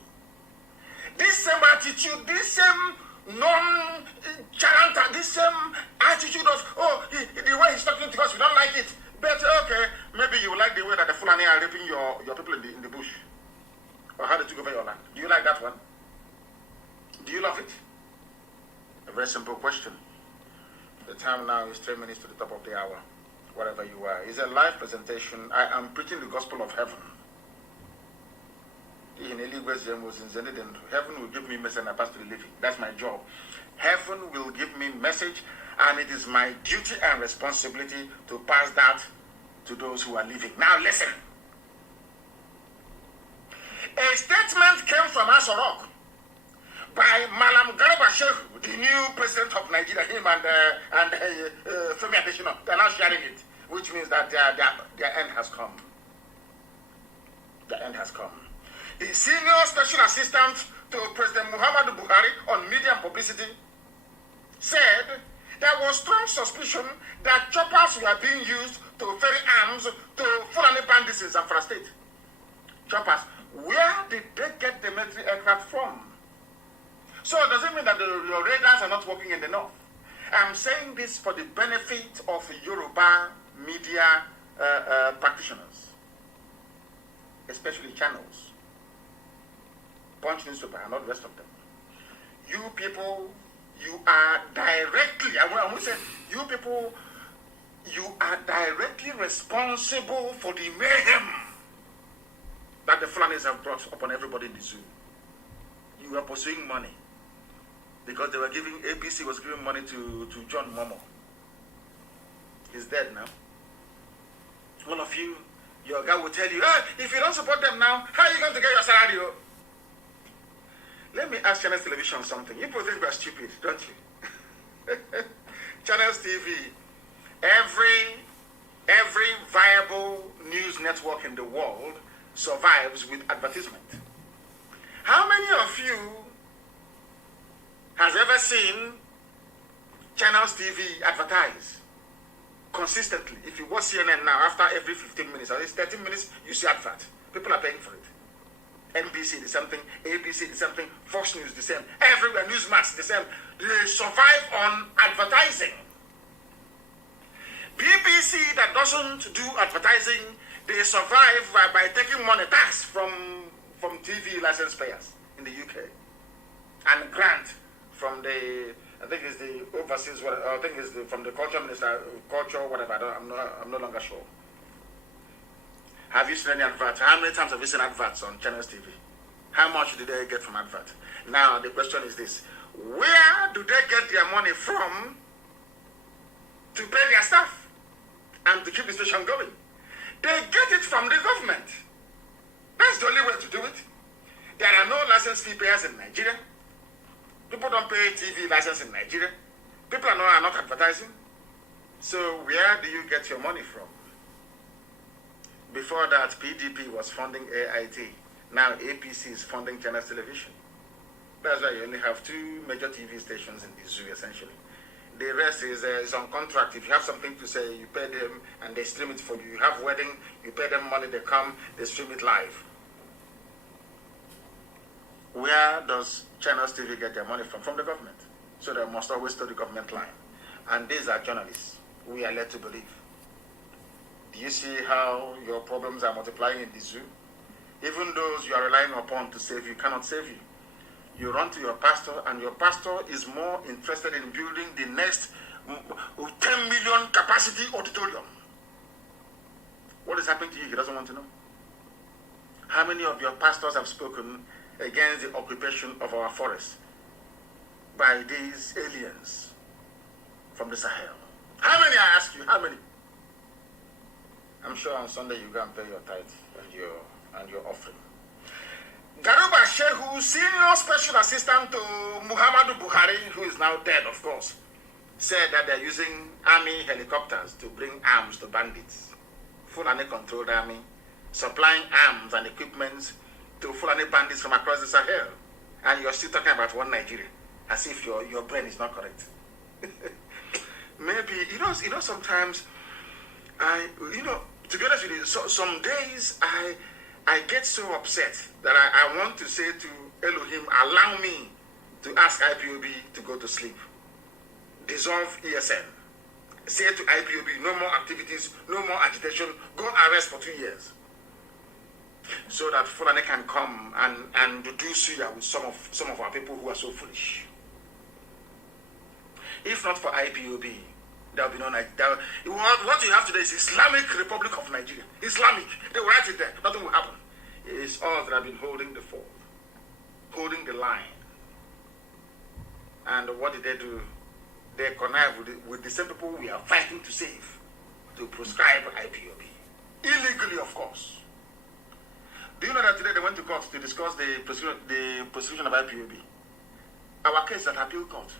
This same attitude, this same non-charanta, this same attitude of, the way he's talking to us, we don't like it. But okay, maybe you like the way that the Fulani are raping your people in the bush. Or how they took over your land. Do you like that one? Do you love it? A very simple question. The time now is 3 minutes to the top of the hour. Wherever you are. It's a live presentation. I am preaching the gospel of heaven. Heaven will give me message and I pass to the living. That's my job. Heaven will give me message, and it is my duty and responsibility to pass that to those who are living. Now listen. A statement came from Asorok by Malam Garba Shehu, the new president of Nigeria, him and Femi Adesina. They're now sharing it, which means that their end has come. The end has come. The senior special assistant to President Muhammadu Buhari on media and publicity said there was strong suspicion that choppers were being used to ferry arms to Fulani bandits in Zamfara State. Choppers. Where did they get the military aircraft from? So does it mean that your radars are not working in the north? I'm saying this for the benefit of Yoruba media practitioners, especially channels, Punch newspaper and not the rest of them. You people you are directly, I will say, you people, you are directly responsible for the mayhem that the Fulanis have brought upon everybody in the zoo. You are pursuing money because they were giving, APC was giving money to John Momo. He's dead now. All of you, your guy will tell you, hey, if you don't support them now, how are you going to get your salary? Let me ask Channels Television something. You people think we are stupid, don't you? Channels TV, every viable news network in the world survives with advertisement. How many of you has ever seen Channels TV advertise consistently? If you watch CNN now, after every 15 minutes, at least 30 minutes, you see advert. People are paying for it. NBC the same thing, ABC the same thing, Fox News the same, everywhere, Newsmax the same. They survive on advertising. BBC that doesn't do advertising, they survive by taking money tax from TV license payers in the UK and grant from the, I think it's the overseas, I think it's from the culture minister, culture, whatever. I'm no longer sure. Have you seen any adverts? How many times have you seen adverts on Channels TV? How much do they get from advert? Now the question is this: where do they get their money from to pay their staff and to keep the station going? They get it from the government. That's the only way to do it. There are no license fee payers in Nigeria. People don't pay TV license in Nigeria. People are not advertising. So where do you get your money from? Before that, PDP was funding AIT. Now APC is funding Channels Television. That's why you only have 2 major TV stations in the zoo, essentially. The rest is on contract. If you have something to say, you pay them and they stream it for you. You have wedding, you pay them money, they come, they stream it live. Where does Channels TV get their money from? From the government. So they must always toe the government line. And these are journalists. We are led to believe. Do you see how your problems are multiplying in the zoo? Even those you are relying upon to save you cannot save you. You run to your pastor, and your pastor is more interested in building the next 10 million capacity auditorium. What is happening to you? He doesn't want to know. How many of your pastors have spoken against the occupation of our forests by these aliens from the Sahel? How many, I ask you, how many? I'm sure on Sunday you go and pay your tithe and your offering. Garuba Shehu, senior special assistant to Muhammadu Buhari, who is now dead, of course, said that they're using army helicopters to bring arms to bandits. Fulani-controlled army, supplying arms and equipment to Fulani bandits from across the Sahel. And you're still talking about one Nigeria, as if your brain is not correct. Maybe, you know, sometimes, to be honest with you, some days I get so upset that I want to say to Elohim, allow me to ask IPOB to go to sleep. Dissolve ESN. Say to IPOB, no more activities, no more agitation, go arrest for 2 years. So that Fulani can come and do suya with some of our people who are so foolish. If not for IPOB, there will be no Nigeria. What you have today is Islamic Republic of Nigeria. Islamic. They will write it there. Nothing will happen. It's us that have been holding the fort, holding the line. And what did they do? They connive with the same people we are fighting to save, to prescribe IPOB. Illegally, of course. Do you know that today they went to court to discuss the prosecution of IPOB? Our case at appeal court.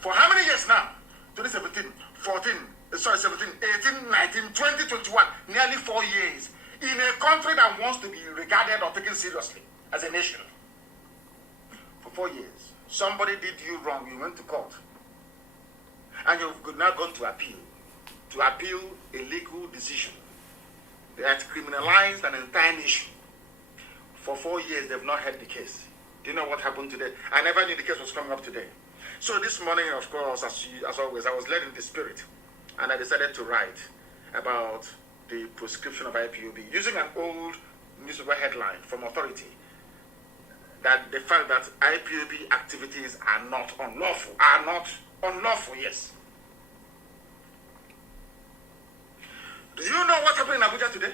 For how many years now? 2017, 17, 18, 19, 20, 21, nearly 4 years. In a country that wants to be regarded or taken seriously as a nation. For 4 years. Somebody did you wrong, you went to court. And you've now gone to appeal a legal decision that criminalized an entire nation. For 4 years, they've not heard the case. Do you know what happened today? I never knew the case was coming up today. So this morning, of course, as always, I was led in the spirit, and I decided to write about the prescription of IPOB using an old newspaper headline from Authority. that the fact that IPOB activities are not unlawful, yes. Do you know what happened in Abuja today?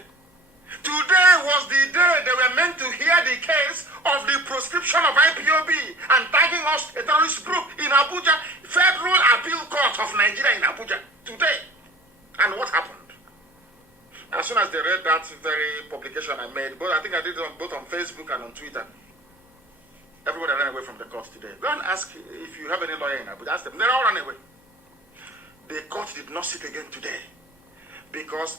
Today was the day they were meant to hear the case of the proscription of IPOB and tagging us a terrorist group in Abuja, Federal Appeal Court of Nigeria in Abuja today. And what happened? As soon as they read that very publication I made, I think I did it both on Facebook and on Twitter, everybody ran away from the court today. Go and ask if you have any lawyer in Abuja. Ask them. They all ran away. The court did not sit again today because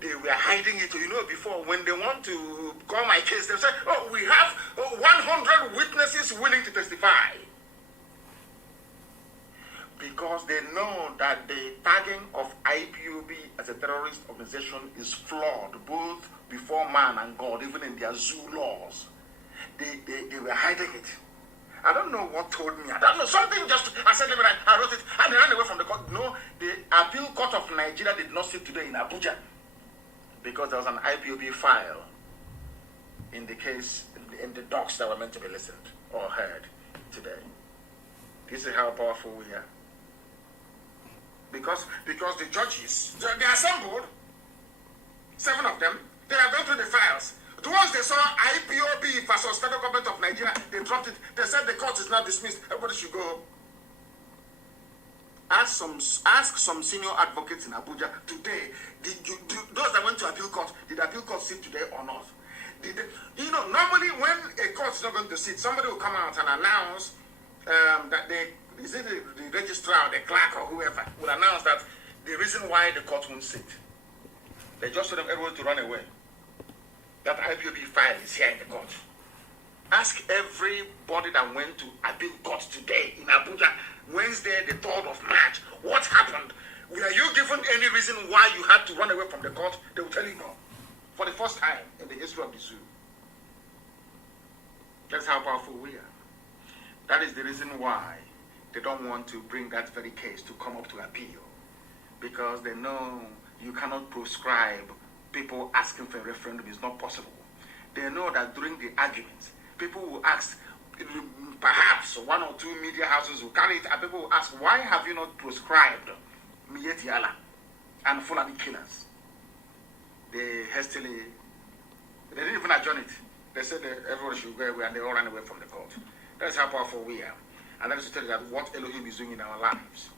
they were hiding it. You know, before, when they want to call my case, they say, oh, we have 100 witnesses willing to testify. Because they know that the tagging of IPOB as a terrorist organization is flawed, both before man and God, even in their zoo laws. They were hiding it. I don't know what told me. I don't know. Something just, I said, I wrote it, and they ran away from the court. No, the Appeal Court of Nigeria did not sit today in Abuja because there was an IPOB file in the case, in the docs that were meant to be listened or heard today. This is how powerful we are. Because the judges, they assembled, 7 of them, they are going through the files. Once they saw IPOB versus Federal Government of Nigeria, they dropped it. They said the court is now dismissed. Everybody should go home. Ask some senior advocates in Abuja today. Those that went to appeal court, did the appeal court sit today or not? Normally when a court is not going to sit, somebody will come out and announce that the registrar, the clerk, or whoever will announce that the reason why the court won't sit. They just told them everyone to run away. That IPOB file is here in the court. Ask everybody that went to appeal court today in Abuja, Wednesday, the 3rd of March, what happened? Were you given any reason why you had to run away from the court? They will tell you no. For the first time in the history of the zoo. That's how powerful we are. That is the reason why they don't want to bring that very case to come up to appeal. Because they know you cannot prescribe people asking for a referendum is not possible. They know that during the arguments, people will ask, perhaps 1 or 2 media houses will carry it, and people will ask, why have you not prescribed Miyetti Allah and Fulani killers? They didn't even adjourn it. They said that everyone should go away, and they all ran away from the court. That's how powerful we are. And that is to tell you that what Elohim is doing in our lives.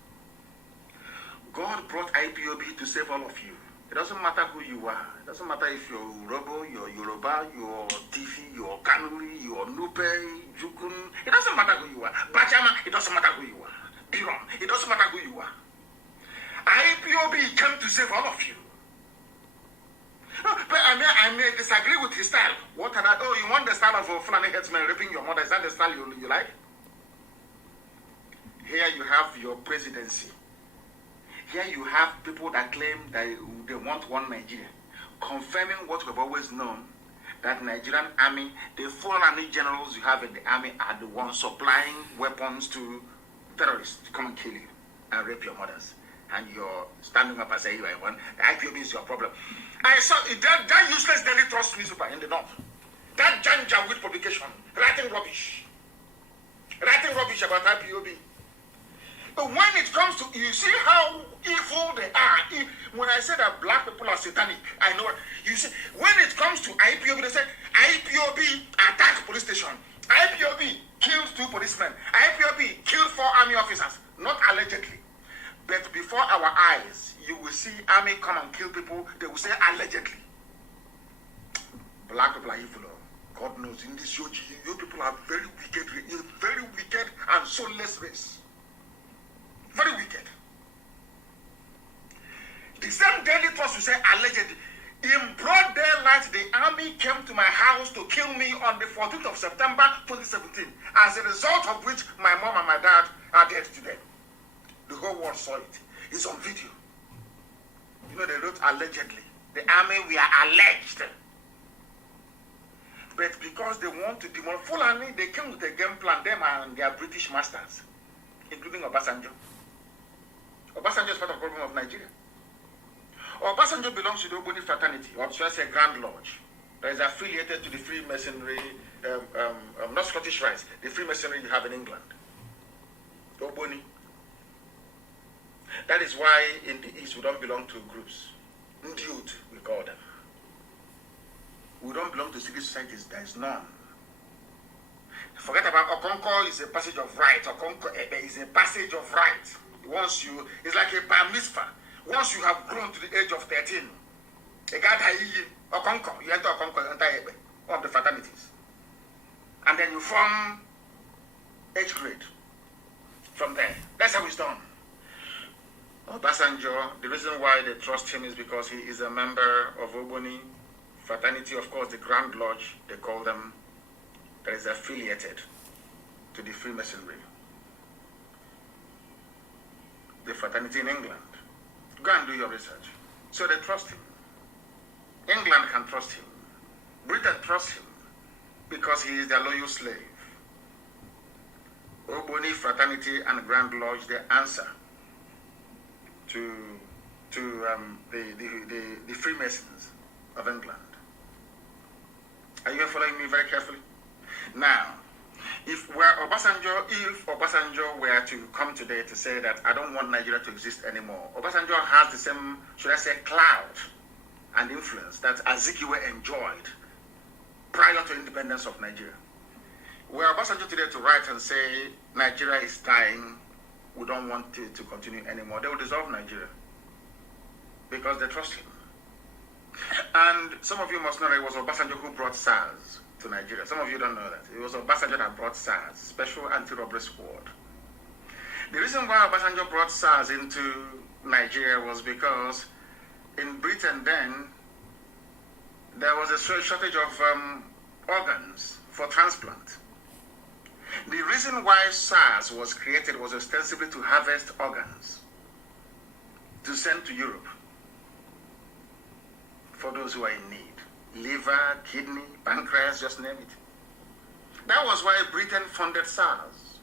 God brought IPOB to save all of you. It doesn't matter who you are. It doesn't matter if you're Urobo, you're Yoruba, you're Tifi, you're Kanuri, you're Nupe, Jukun. It doesn't matter who you are. Bachama, it doesn't matter who you are. Biron, it doesn't matter who you are. IPOB came to save all of you. But I may disagree with his style. What are that? Oh, you want the style of a Fulani headsman raping your mother? Is that the style you like? Here you have your presidency. Here you have people that claim that they want one Nigeria, confirming what we've always known, that Nigerian army, the Fulani generals you have in the army are the ones supplying weapons to terrorists to come and kill you and rape your mothers. And you're standing up and saying you are one. The IPOB is your problem. I saw that useless Daily Trust newspaper in the north. That Janjaweed publication, writing rubbish about IPOB. But when it comes to, you see how evil they are. When I say that black people are satanic, I know. You see, when it comes to IPOB, they say IPOB attacked police station. IPOB killed 2 policemen. IPOB killed 4 army officers. Not allegedly. But before our eyes, you will see army come and kill people. They will say allegedly. Black people are evil. God knows in this show, you people are very wicked and soulless race. Very wicked. The same Daily Trust will say allegedly. In broad daylight, the army came to my house to kill me on the 14th of September 2017. As a result of which my mom and my dad are dead today. The whole world saw it. It's on video. You know, they wrote allegedly. The army, we are alleged. But because they want to demolish Fulani, they came with a game plan, them and their British masters, including Obasanjo. Obasanjo is part of the problem of Nigeria. Obasanjo belongs to the Ogboni fraternity, or should I say Grand Lodge. that is affiliated to the Freemasonry, not Scottish Rites, the Freemasonry you have in England. Oboni. That is why in the East we don't belong to groups. Ndiut, we call them. We don't belong to secret societies, there is none. Forget about Okonko is a passage of right. Okonko is a passage of right. Once you, it's like a bar mitzvah. Once you have grown to the age of 13, Okonko, you enter Okonko, enter one of the fraternities. And then you form age grade from there. That's how it's done. Obasanjo, the reason why they trust him is because he is a member of Oboni fraternity, of course, the Grand Lodge, they call them, that is affiliated to the Freemasonry. The fraternity in England. Go and do your research. So they trust him. England can trust him. Britain trusts him because he is their loyal slave. Oboni fraternity and Grand Lodge, they answer to the Freemasons of England. Are you following me very carefully? Now, if Obasanjo were to come today to say that I don't want Nigeria to exist anymore, Obasanjo has the same, should I say, clout and influence that Azikiwe enjoyed prior to independence of Nigeria. Were Obasanjo today to write and say Nigeria is dying, we don't want it to continue anymore, they will dissolve Nigeria because they trust him. And some of you must know that it was Obasanjo who brought SARS to Nigeria. Some of you don't know that. It was Obasanjo that brought SARS, Special Anti-Robbery Squad. The reason why Obasanjo brought SARS into Nigeria was because in Britain then, there was a shortage of organs for transplant. The reason why SARS was created was ostensibly to harvest organs to send to Europe for those who are in need. Liver, kidney, pancreas, just name it. That was why Britain funded SARS.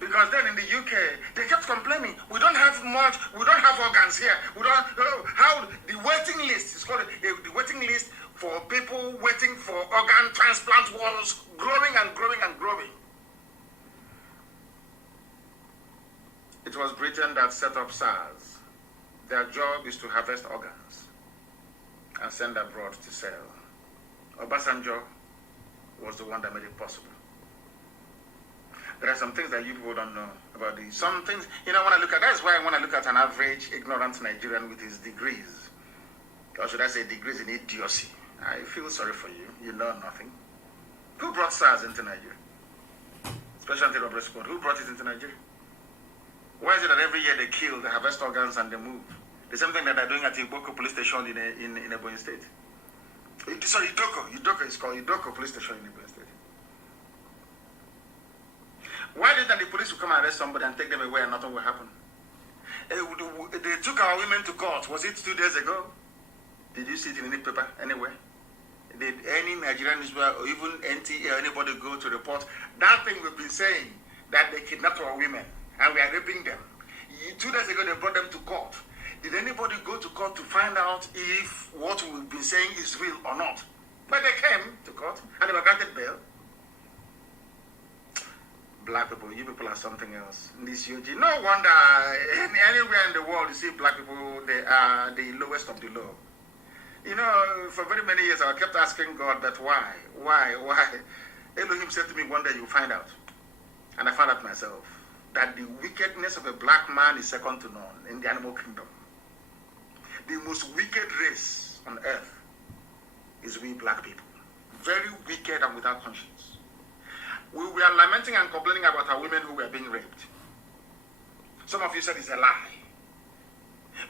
Because then in the UK, they kept complaining, we don't have much, we don't have organs here. We don't, how, the waiting list, it's called the waiting list for people waiting for organ transplant was growing and growing and growing. It was Britain that set up SARS. Their job is to harvest organs and send abroad to sell. Obasanjo was the one that made it possible. There are some things that you people don't know about these. Some things, you know, when I look at, that's why I want to look at an average ignorant Nigerian with his degrees. Or should I say degrees in idiocy. I feel sorry for you. You know nothing. Who brought SARS into Nigeria? Special Anti-Robbery Squad. Who brought it into Nigeria? Why is it that every year they kill, they harvest organs and they move? The same thing that they're doing at Iboko police station in Ebonyi State. Sorry, Idoko is called Idoko police station in Ebonyi State. Why did the police will come and arrest somebody and take them away and nothing will happen? They took our women to court. Was it 2 days ago? Did you see it in any paper anywhere? Did any Nigerian newspaper or even NTA or anybody go to report that thing we've been saying, that they kidnapped our women and we are raping them? 2 days ago they brought them to court. Did anybody go to court to find out if what we've been saying is real or not? But they came to court and they were granted bail. Black people, you people are something else. This UG, no wonder anywhere in the world you see black people, they are the lowest of the low. You know, for very many years I kept asking God that why? Elohim said to me, one day you'll find out. And I found out myself that the wickedness of a black man is second to none in the animal kingdom. The most wicked race on earth is we black people. Very wicked and without conscience. We were lamenting and complaining about our women who were being raped. Some of you said it's a lie.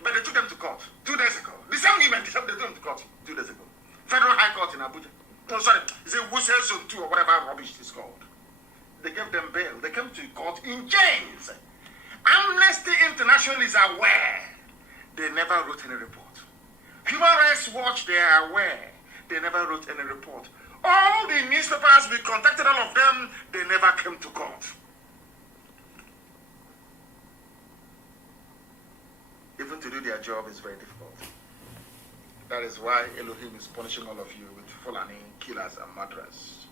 But they took them to court 2 days ago. The same women, they took them to court 2 days ago. Federal High Court in Abuja. No, sorry, it's a Wusel Zone 2 or whatever rubbish it's called. They gave them bail. They came to court in chains. Amnesty International is aware. They never wrote any report. Human Rights Watch, they are aware. They never wrote any report. All the newspapers, we contacted all of them, they never came to court. Even to do their job is very difficult. That is why Elohim is punishing all of you with Fulani killers and murderers.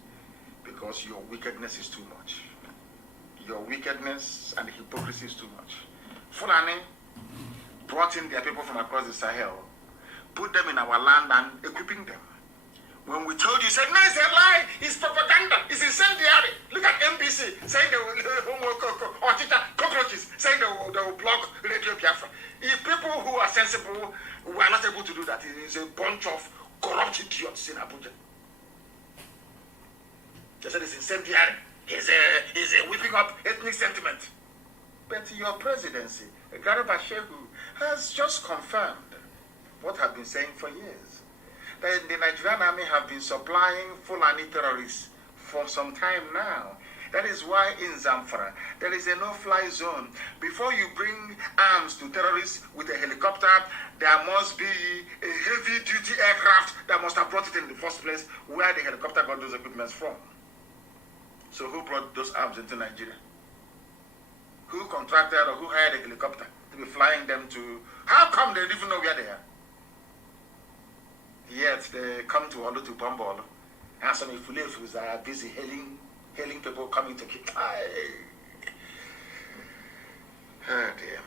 Because your wickedness is too much. Your wickedness and hypocrisy is too much. Fulani brought in their people from across the Sahel, put them in our land and equipping them. When we told you, said, no, it's a lie, it's propaganda, it's incendiary. Look at MBC saying they will, or cockroaches saying they will block Radio Biafra. If people who are sensible were not able to do that, it is a bunch of corrupt idiots in Abuja. They said it's incendiary. He's a whipping up ethnic sentiment. But your presidency, Garba Shehu, has just confirmed what I've been saying for years. That the Nigerian army have been supplying Fulani terrorists for some time now. That is why in Zamfara, there is a no-fly zone. Before you bring arms to terrorists with a helicopter, there must be a heavy-duty aircraft that must have brought it in the first place, where the helicopter got those equipments from. So who brought those arms into Nigeria? Who contracted or who hired a helicopter to be flying them to? How come they don't even know where they are? Yet they come to Olu to bomb Olu, and some Ifulefus are busy hailing people coming to kill. Oh dear.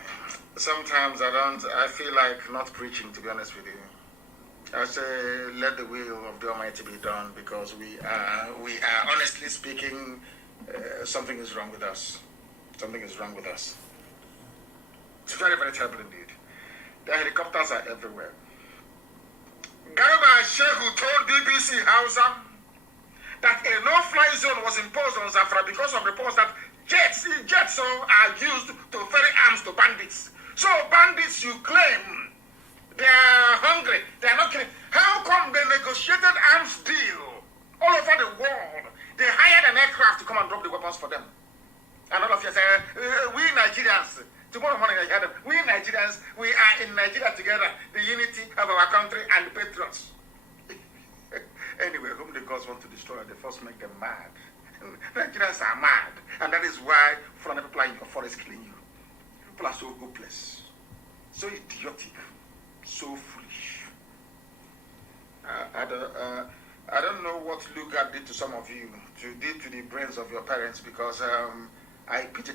Sometimes I feel like not preaching, to be honest with you. I say, let the will of the Almighty be done, because we are honestly speaking, something is wrong with us. Something is wrong with us. It's very, very terrible indeed. The helicopters are everywhere. Garba Shehu told BBC Hausa that a no-fly zone was imposed on Zamfara because of reports that jets are used to ferry arms to bandits. So bandits, you claim, they are hungry, they are not kidding. How come they negotiated arms deal all over the world? They hired an aircraft to come and drop the weapons for them. And all of you say, we Nigerians, tomorrow morning I heard them, we Nigerians, we are in Nigeria together, the unity of our country and the patriots. Anyway, whom the gods want to destroy, they first make them mad. Nigerians are mad, and that is why foreign people are in your forest killing you. People are so hopeless, so idiotic, so foolish. I don't know what Lugar did to some of you, did to the brains of your parents, because I pity.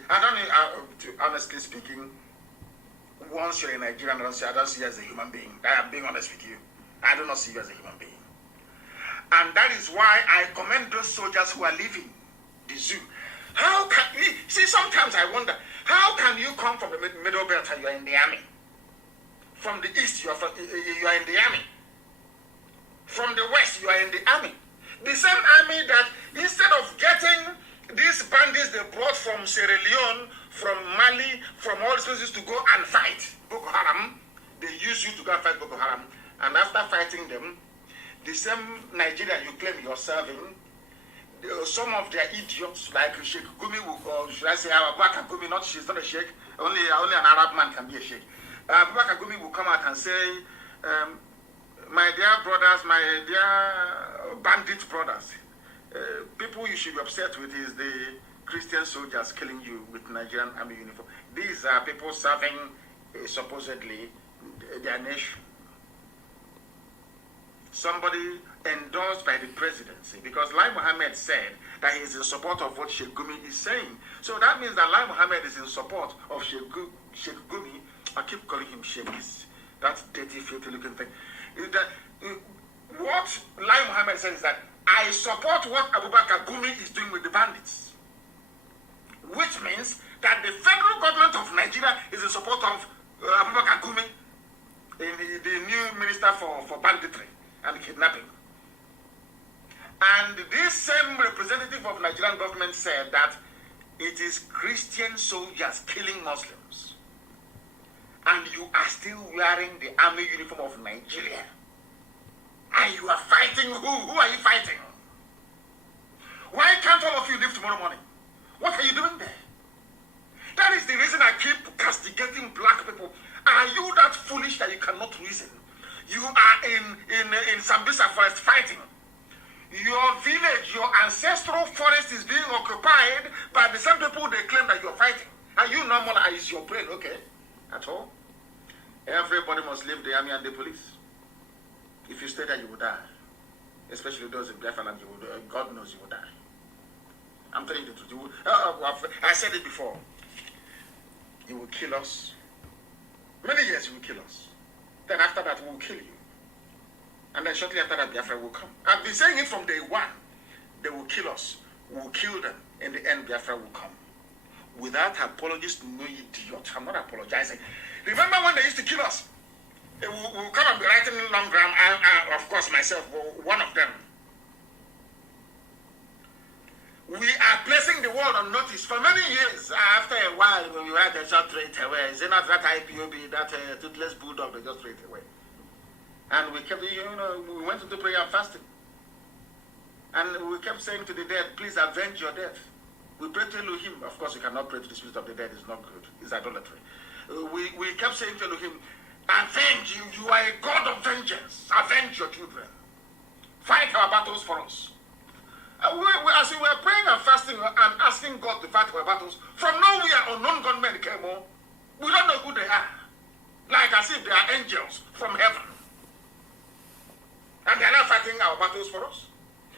Honestly speaking, once you're in Nigeria, I don't see you as a human being. I'm being honest with you. I do not see you as a human being. And that is why I commend those soldiers who are leaving the zoo. How can you see? Sometimes I wonder, how can you come from the middle belt and you are in the army? From the east, you are in the army. From the west, you are in the army. The same army that, instead of getting these bandits they brought from Sierra Leone, from Mali, from all these places to go and fight Boko Haram, they use you to go and fight Boko Haram. And after fighting them, the same Nigeria you claim you're serving, some of their idiots like Sheikh Gumi, or should I say Abubakar Gumi, she's not a sheikh, only an Arab man can be a sheikh. Abubakar Gumi will come out and say, my dear brothers, my dear bandit brothers, people you should be upset with is the Christian soldiers killing you with Nigerian army uniform. These are people serving supposedly their nation. Somebody endorsed by the presidency, because Lai Mohammed said that he is in support of what Sheikh Gumi is saying. So that means that Lai Mohammed is in support of Sheikh Gumi. I keep calling him Sheikh, that dirty, filthy looking thing. What Lai Mohammed said is that I support what Abubakar Gumi is doing with the bandits. Which means that the federal government of Nigeria is in support of Abubakar Gumi, the new minister for banditry and kidnapping. And this same representative of Nigerian government said that it is Christian soldiers killing Muslims. And you are still wearing the army uniform of Nigeria. And you are fighting who? Who are you fighting? Why can't all of you leave tomorrow morning? What are you doing there? That is the reason I keep castigating black people. Are you that foolish that you cannot reason? You are in Sambisa forest fighting. Your village, your ancestral forest is being occupied by the same people they claim that you're fighting. Are you normal? Is your brain okay at all? Everybody must leave the army and the police. If you stay there, you will die. Especially those in Biafra land, God knows you will die. I'm telling you the truth. I said it before. You will kill us. Many years you will kill us. Then after that, we will kill you. And then shortly after that, Biafra will come. I've been saying it from day one. They will kill us. We will kill them. In the end, Biafra will come. Without apologies, no idiot. I'm not apologizing. Remember when they used to kill us? We'll come and be writing long gram. Of course, myself, one of them. We are placing the world on notice for many years. After a while, when we write a shot straight away, is it not that IPOB, that toothless bulldog, they just straight away? And we kept, we went into prayer and fasting. And we kept saying to the dead, please avenge your death. We prayed to Elohim. Of course, you cannot pray to the spirit of the dead. It's not good. It's idolatry. We kept saying to Elohim, avenge you. You are a God of vengeance. Avenge your children. Fight our battles for us. As we were praying and fasting and asking God to fight our battles, from nowhere unknown gunmen came on. We don't know who they are. Like as if they are angels from heaven. And they are not fighting our battles for us.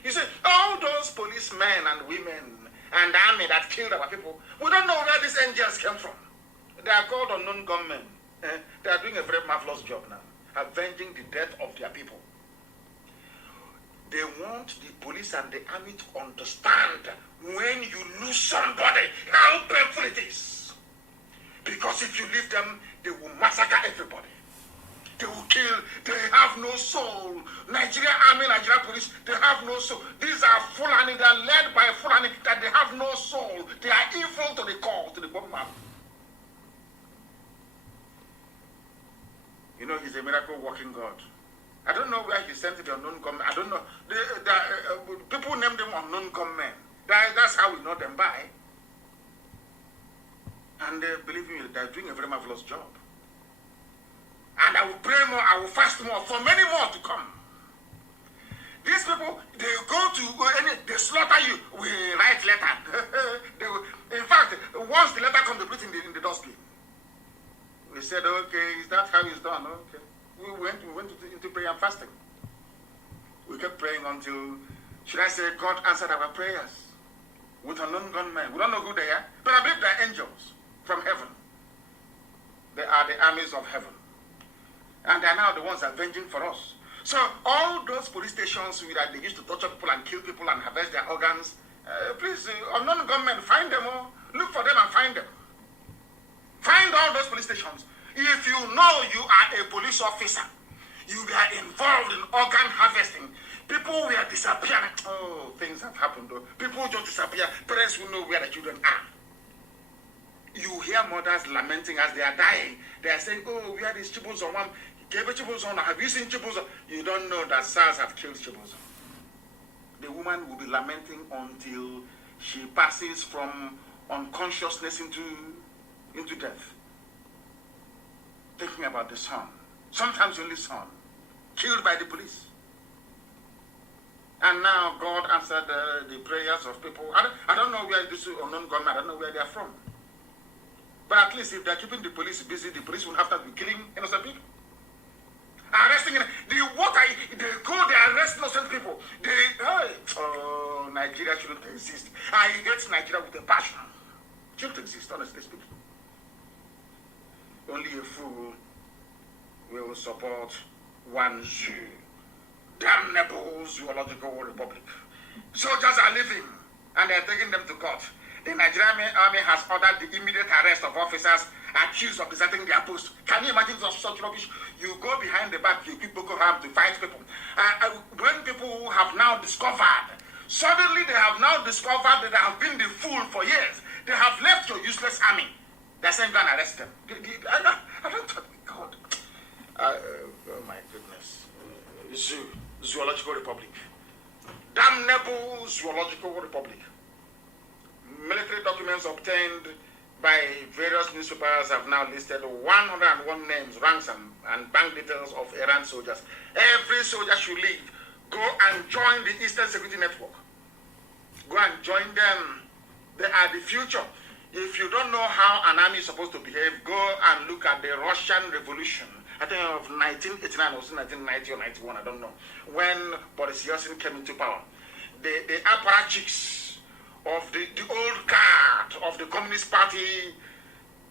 You see, all those policemen and women and the army that killed our people, we don't know where these angels came from. They are called unknown gunmen. They are doing a very marvelous job now, avenging the death of their people. They want the police and the army to understand when you lose somebody, how painful it is. Because if you leave them, they will massacre everybody. They will kill. They have no soul. Nigeria army, Nigeria police, they have no soul. These are Fulani. They are led by Fulani that they have no soul. They are evil to the core, to the bottom. You know, he's a miracle working God. I don't know where he sent the unknown gunmen. I don't know. People name them unknown gunmen. That's how we know them by. And believe me, they're doing a very marvelous job. And I will pray more, I will fast more, for many more to come. These people, they go to, they slaughter you. We write letter. In fact, once the letter comes, they put it in the dustbin. We said, okay, is that how it's done? Okay. We went into prayer and fasting. We kept praying until, should I say, God answered our prayers with unknown gunmen. We don't know who they are, but I believe they're angels from heaven. They are the armies of heaven. And they are now the ones avenging for us. So all those police stations that they used to torture people and kill people and harvest their organs, please, unknown gunmen, find them all. Look for them and find them. Find all those police stations. If you know you are a police officer, you are involved in organ harvesting, people were disappearing. Oh, things have happened though. People just disappear. Parents will know where the children are. You hear mothers lamenting as they are dying. They are saying, oh, we had this Chibuzon. Have you seen Chibuzon? You don't know that SARS have killed Chibuzon. The woman will be lamenting until she passes from unconsciousness into death. Thinking about the son, sometimes only son, killed by the police. And now God answered the prayers of people. I don't know where this unknown government, I don't know where they are from. But at least if they're keeping the police busy, the police will have to be killing innocent people. Arresting, they go, they arrest innocent people. Nigeria shouldn't exist. I hate Nigeria with a passion. Shouldn't exist, honestly speaking. Only a fool will support one zoo. Damnable zoological republic. Soldiers are living and they're taking them to court. The Nigerian army has ordered the immediate arrest of officers accused of deserting their post. Can you imagine such rubbish? You go behind the back, you keep Boko Haram to fight people. When people have now discovered, suddenly they have now discovered that they have been the fool for years. They have left your useless army. They're saying go and arrest them. I don't talk with God. Oh my goodness. Zoological Republic. Damnable Zoological Republic. Military documents obtained by various newspapers have now listed 101 names, ranks, and bank details of Iran soldiers. Every soldier should leave. Go and join the Eastern Security Network. Go and join them. They are the future. If you don't know how an army is supposed to behave, go and look at the Russian Revolution I think of 1989 or 1990 or 91, I don't know, when Boris Yeltsin came into power. The apparatchiks of the old guard of the Communist Party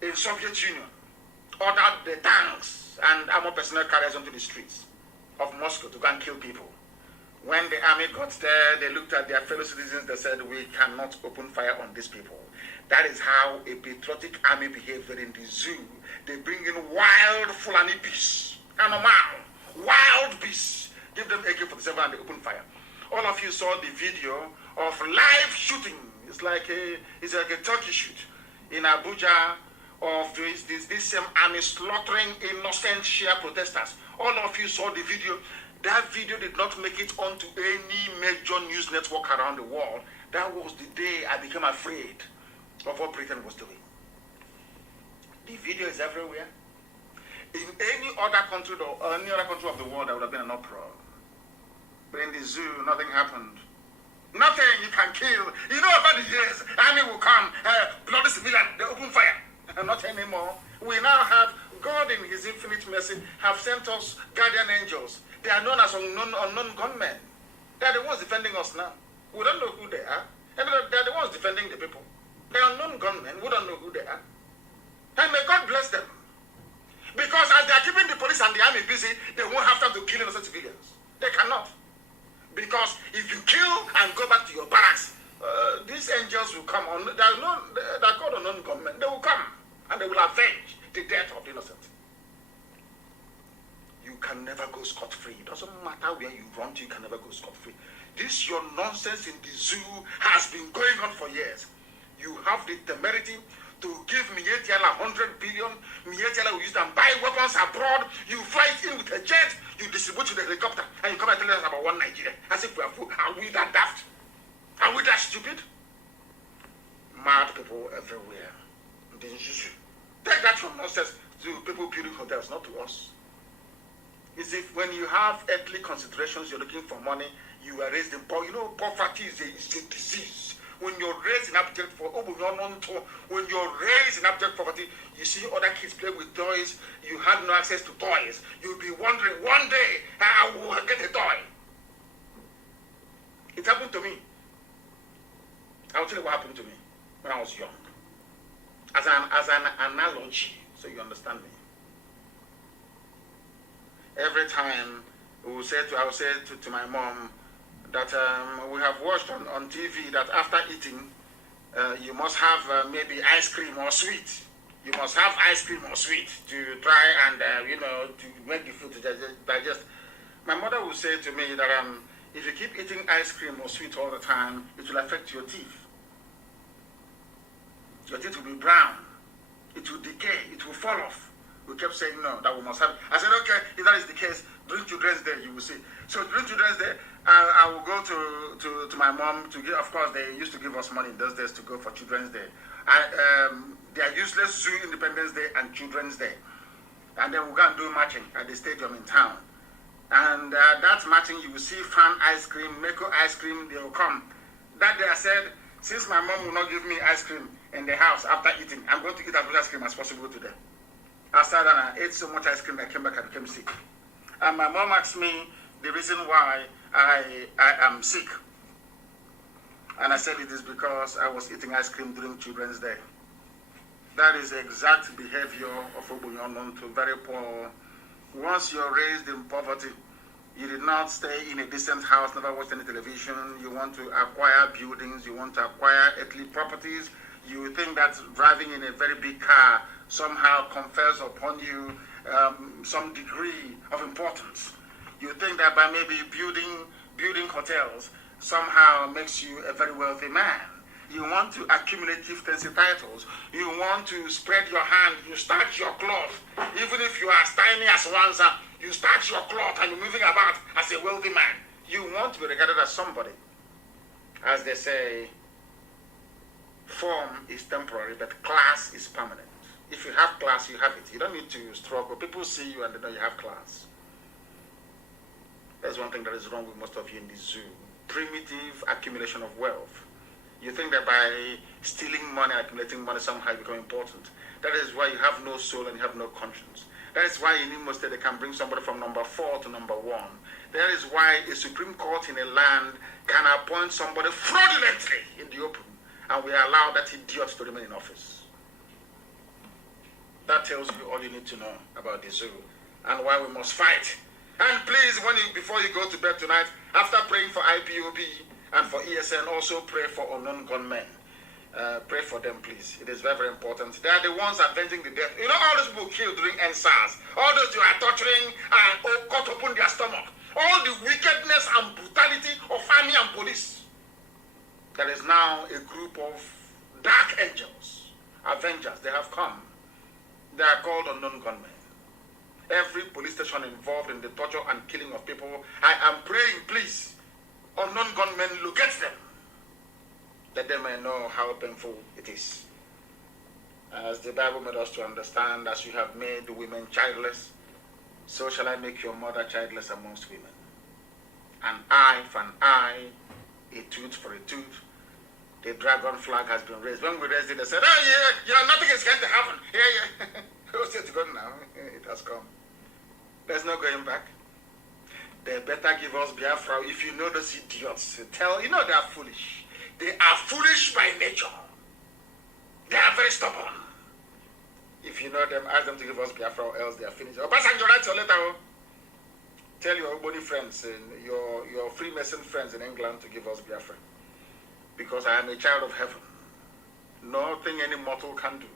in Soviet Union ordered the tanks and armored personnel carriers onto the streets of Moscow to go and kill people. When the army got there, they looked at their fellow citizens, they said, we cannot open fire on these people. That is how a patriotic army behaves in the zoo. They bring in wild Fulani beasts, animal, wild beasts, give them AK-47 and they open fire. All of you saw the video of live shooting. It's like a turkey shoot in Abuja of this same army slaughtering innocent Shia protesters. All of you saw the video. That video did not make it onto any major news network around the world. That was the day I became afraid of what Britain was doing. The video is everywhere. In any other country or any other country of the world, there would have been an uproar. But in the zoo, nothing happened. Nothing you can kill. You know about the years, army will come, bloody civilian, they open fire. Not anymore. We now have God in his infinite mercy have sent us guardian angels. They are known as unknown gunmen. They are the ones defending us now. We don't know who they are. And they are the ones defending the people. They are unknown gunmen. We don't know who they are. And may God bless them. Because as they are keeping the police and the army busy, they won't have time to kill innocent civilians. They cannot. Because if you kill and go back to your barracks, these angels will come on. They are called unknown gunmen. They will come and they will avenge the death of the innocent. You can never go scot-free. It doesn't matter where you run to, you can never go scot-free. This your nonsense in the zoo has been going on for years. You have the temerity to give Mietiala 100 billion. Mietiala will use them, buy weapons abroad. You fly in with a jet, you distribute to the helicopter, and you come and tell us about one Nigeria. As if we are fool. Are we that daft? Are we that stupid? Mad people everywhere. Take that from nonsense to people building hotels, not to us. Is if when you have earthly considerations, you're looking for money, you are raised in poverty. You know, poverty is a disease. When you're raised in abject poverty, when you're raised in abject poverty, you see other kids play with toys, you have no access to toys. You'll be wondering, one day, I will get a toy. It happened to me. I'll tell you what happened to me when I was young. As an analogy, so you understand me. Every time I will say to my mom that we have watched on TV that after eating, you must have maybe ice cream or sweet. You must have ice cream or sweet to try and, to make the food to digest. My mother will say to me that if you keep eating ice cream or sweet all the time, it will affect your teeth. Your teeth will be brown. It will decay. It will fall off. We kept saying no, that we must have it. I said, okay, if that is the case, during Children's Day, you will see. So during Children's Day, I will go to my mom to give, of course, they used to give us money in those days to go for Children's Day. They are useless Zoo Independence Day and Children's Day. And then we'll go and do matching at the stadium in town. And that matching, you will see Fan ice cream, Mako ice cream, they will come. That day I said, since my mom will not give me ice cream in the house after eating, I'm going to eat as much ice cream as possible today. After that, I ate so much ice cream, I came back and became sick. And my mom asked me the reason why I am sick. And I said it is because I was eating ice cream during Children's Day. That is the exact behavior of Obunyonon to very poor. Once you're raised in poverty, you did not stay in a decent house, never watched any television, you want to acquire buildings, you want to acquire earthly properties, you think that driving in a very big car somehow confers upon you some degree of importance. You think that by maybe building hotels somehow makes you a very wealthy man. You want to accumulate chieftaincy titles. You want to spread your hand. You starch your cloth. Even if you are as tiny as Wanza, you starch your cloth and you're moving about as a wealthy man. You want to be regarded as somebody. As they say, form is temporary, but class is permanent. If you have class, you have it. You don't need to struggle. People see you and they know you have class. That's one thing that is wrong with most of you in the zoo. Primitive accumulation of wealth. You think that by stealing money, accumulating money, somehow you become important. That is why you have no soul and you have no conscience. That is why in Imo State they can bring somebody from number 4 to number 1. That is why a Supreme Court in a land can appoint somebody fraudulently in the open, and we allow that idiot to remain in office. That tells you all you need to know about the zoo and why we must fight. And please, before you go to bed tonight, after praying for IPOB and for ESN, also pray for unknown gunmen. Pray for them, please. It is very, very important. They are the ones avenging the death. You know, all those people killed during NSAS, all those you are torturing and cut open their stomach, all the wickedness and brutality of army and police. There is now a group of dark angels, avengers. They have come. They are called unknown gunmen. Every police station involved in the torture and killing of people, I am praying, please, unknown gunmen, locate them, that they may know how painful it is. As the Bible made us to understand, as you have made women childless, so shall I make your mother childless amongst women. An eye for an eye, a tooth for a tooth. The dragon flag has been raised. When we raised it, they said, oh yeah, nothing is going to happen. Yeah. Who's it gone now? It has come. There's no going back. They better give us Biafra. If you know those idiots, they are foolish. They are foolish by nature. They are very stubborn. If you know them, ask them to give us Biafra or else they are finished. Obasanjo, write your letter. Tell your Ogboni friends, your Freemason friends in England to give us Biafra. Because I am a child of heaven. Nothing any mortal can do.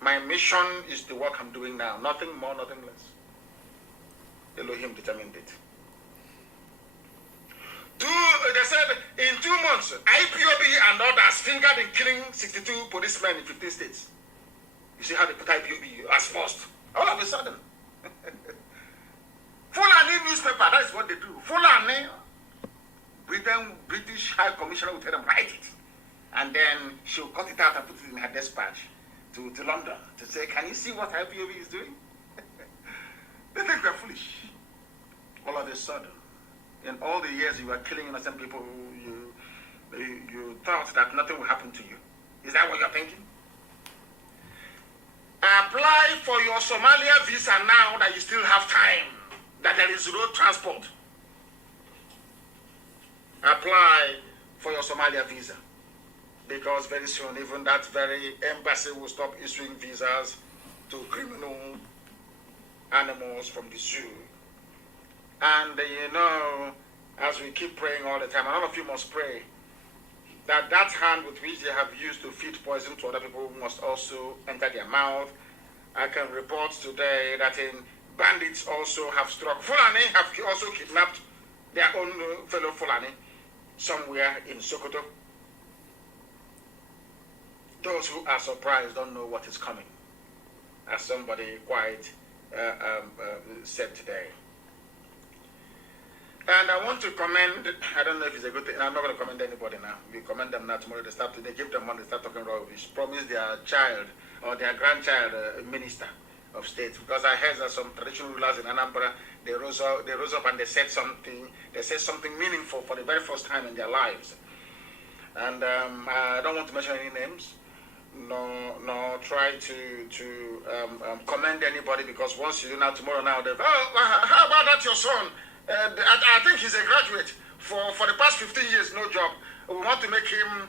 My mission is the work I'm doing now. Nothing more, nothing less. Elohim determined it. They said in 2 months, IPOB and others fingered in killing 62 policemen in 15 states. You see how they put IPOB as first. All of a sudden. Fulani newspaper, that is what they do. Fulani, British High Commissioner will tell them, write it. And then she'll cut it out and put it in her dispatch to London to say, can you see what IPOB is doing? They think we're foolish. All of a sudden, in all the years you were killing innocent people, you thought that nothing will happen to you. Is that what you're thinking? Apply for your Somalia visa now that you still have time, that there is road transport. Apply for your Somalia visa. Because very soon, even that very embassy will stop issuing visas to criminal animals from the zoo. And as we keep praying all the time, and all of you must pray, that hand with which they have used to feed poison to other people must also enter their mouth. I can report today that bandits also have struck. Fulani have also kidnapped their own fellow Fulani somewhere in Sokoto. Those who are surprised don't know what is coming, as somebody quite said today. And I want to commend, I don't know if it's a good thing, I'm not going to commend anybody now. We commend them now tomorrow, they give them money, they start talking rubbish. Promise their child or their grandchild a minister of state. Because I heard that some traditional rulers in Anambra, they rose up and they said something meaningful for the very first time in their lives. And I don't want to mention any names, nor try to commend anybody, because once you do now, tomorrow now, how about that your son? I think he's a graduate. For the past 15 years, no job. We want to make him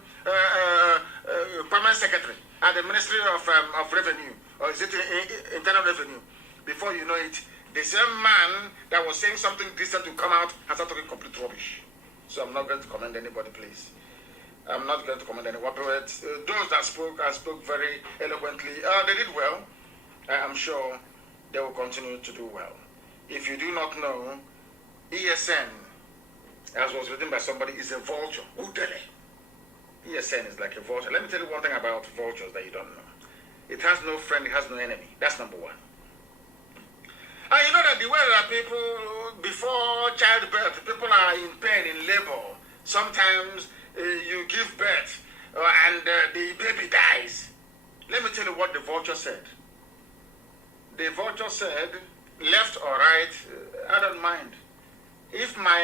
permanent secretary at the Ministry of Revenue, or is it Internal Revenue? Before you know it, the same man that was saying something decent to come out has started talking complete rubbish. So I'm not going to commend anybody, please. I'm not going to comment anyone, but those that spoke very eloquently, they did well. I'm sure they will continue to do well. If you do not know, ESN, as was written by somebody, is a vulture. Udele. ESN is like a vulture. Let me tell you one thing about vultures that you don't know. It has no friend, it has no enemy. That's number one. And you know that the way that people, before childbirth, people are in pain, in labor. Sometimes you give birth and the baby dies. Let me tell you what the vulture said. The vulture said, left or right, I don't mind. If my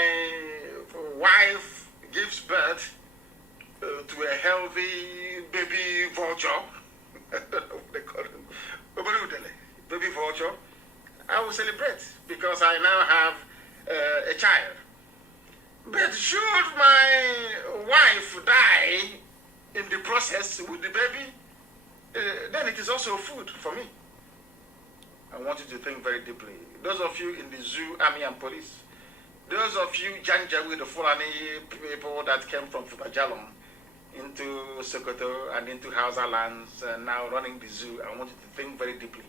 wife gives birth to a healthy baby vulture, I don't know what they call him, baby vulture. because I now have a child. But should my wife die in the process with the baby, then it is also food for me. I want you to think very deeply. Those of you in the zoo, army and police, those of you Janjaweed, the Fulani people that came from Fupajalong into Sokoto and into Hausa lands and now running the zoo, I want you to think very deeply.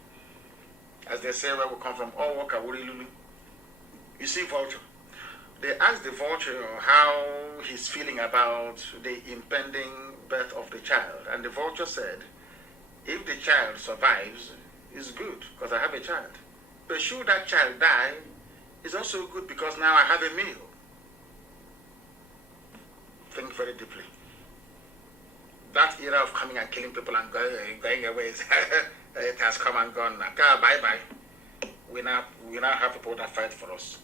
As they say where we come from, all work Wuri Lulu. You see vulture. They asked the vulture how he's feeling about the impending birth of the child. And the vulture said, if the child survives, it's good because I have a child. But should that child die, it's also good because now I have a meal. Think very deeply. That era of coming and killing people and going away, it has come and gone. Bye-bye. We now have people that fight for us.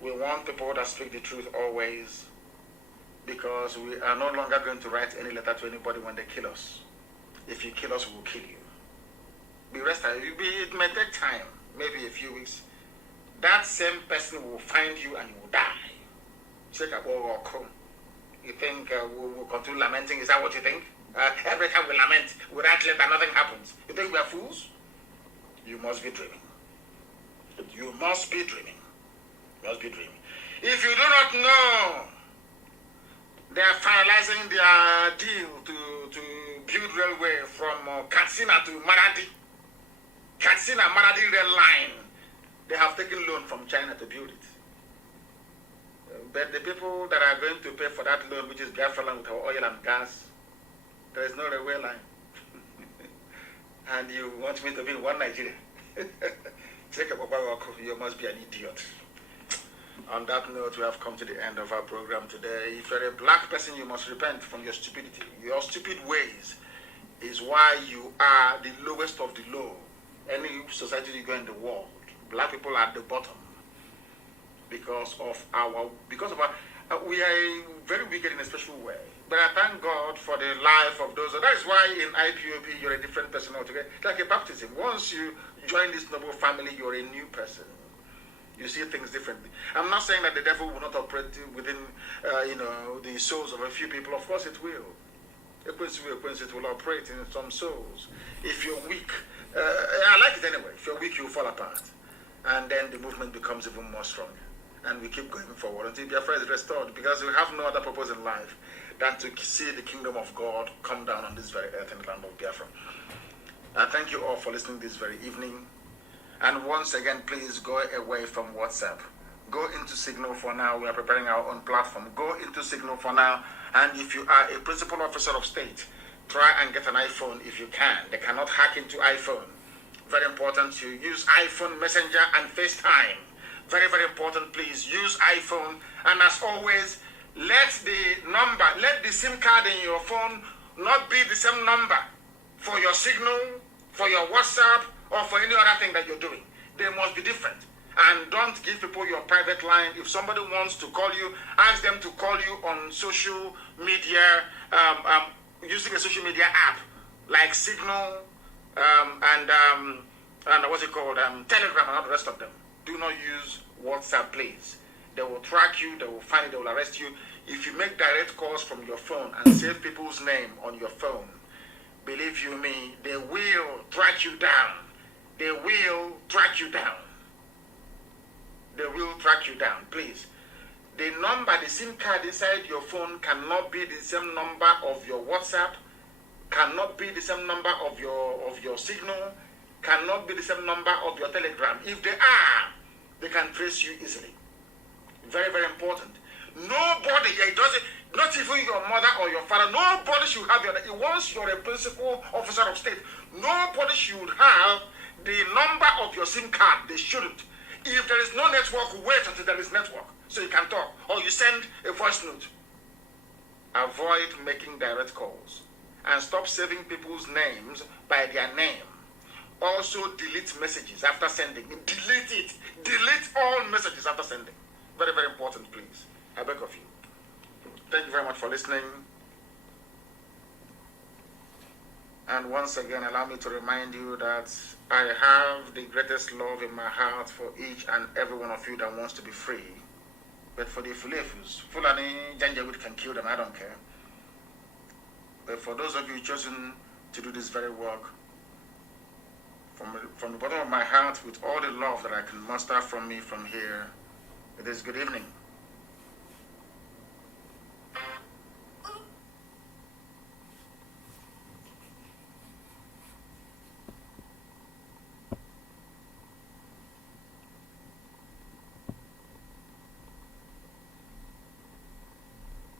We want people that speak the truth always, because we are no longer going to write any letter to anybody when they kill us. If you kill us, we will kill you. Be rest. It may take time, maybe a few weeks. That same person will find you and you will die. You think we'll continue lamenting? Is that what you think? Every time we lament, without letter, nothing happens. You think we are fools? You must be dreaming. You must be dreaming. You must be dreaming. If you do not know, they are finalizing their deal to build railway from Katsina to Maradi. Katsina-Maradi rail line. They have taken loan from China to build it. But the people that are going to pay for that loan, which is Biafra land with our oil and gas, there is no railway line. And you want me to be in one Nigeria? You must be an idiot. On that note, we have come to the end of our program today. If you're a black person, you must repent from your stupidity. Your stupid ways is why you are the lowest of the low. Any society you go in the world, black people are at the bottom because of our we are very wicked in a special way. But I thank God for the life of those. That is why in IPOB you're a different person altogether. It's like a baptism. Once you join this noble family, you're a new person. You see things differently. I'm not saying that the devil will not operate within, the souls of a few people. Of course it will. It will operate in some souls. If you're weak, I like it anyway. If you're weak, you fall apart. And then the movement becomes even more stronger. And we keep going forward until Biafra is restored, because we have no other purpose in life than to see the kingdom of God come down on this very earth in the land of Biafra. I thank you all for listening this very evening. And once again, please go away from WhatsApp. Go into Signal for now. We are preparing our own platform. Go into Signal for now. And if you are a principal officer of state, try and get an iPhone if you can. They cannot hack into iPhone. Very important to use iPhone Messenger and FaceTime. Very, very important. Please use iPhone. And as always, let the SIM card in your phone not be the same number for your Signal, for your WhatsApp, or for any other thing that you're doing. They must be different. And don't give people your private line. If somebody wants to call you, ask them to call you on social media, using a social media app like Signal and what's it called, Telegram and all the rest of them. Do not use WhatsApp, please. They will track you, they will find you, they will arrest you. If you make direct calls from your phone and save people's name on your phone, believe you me, they will track you down. They will track you down. They will track you down, please. The number, the SIM card inside your phone cannot be the same number of your WhatsApp, cannot be the same number of your Signal, cannot be the same number of your Telegram. If they are, they can trace you easily. Very, very important. Nobody, it doesn't, not even your mother or your father, nobody should have once you're a principal officer of state, nobody should have the number of your SIM card. They shouldn't. If there is no network, wait until there is network so you can talk, or you send a voice note. Avoid making direct calls and stop saving people's names by their name. Also delete messages after sending. Delete it. Delete all messages after sending. Very, very important, please. I beg of you. Thank you very much for listening. And once again, allow me to remind you that I have the greatest love in my heart for each and every one of you that wants to be free. But for the Fulefus, Fulani Janjaweed can kill them, I don't care. But for those of you chosen to do this very work, from the bottom of my heart, with all the love that I can muster from me from here, it is good evening.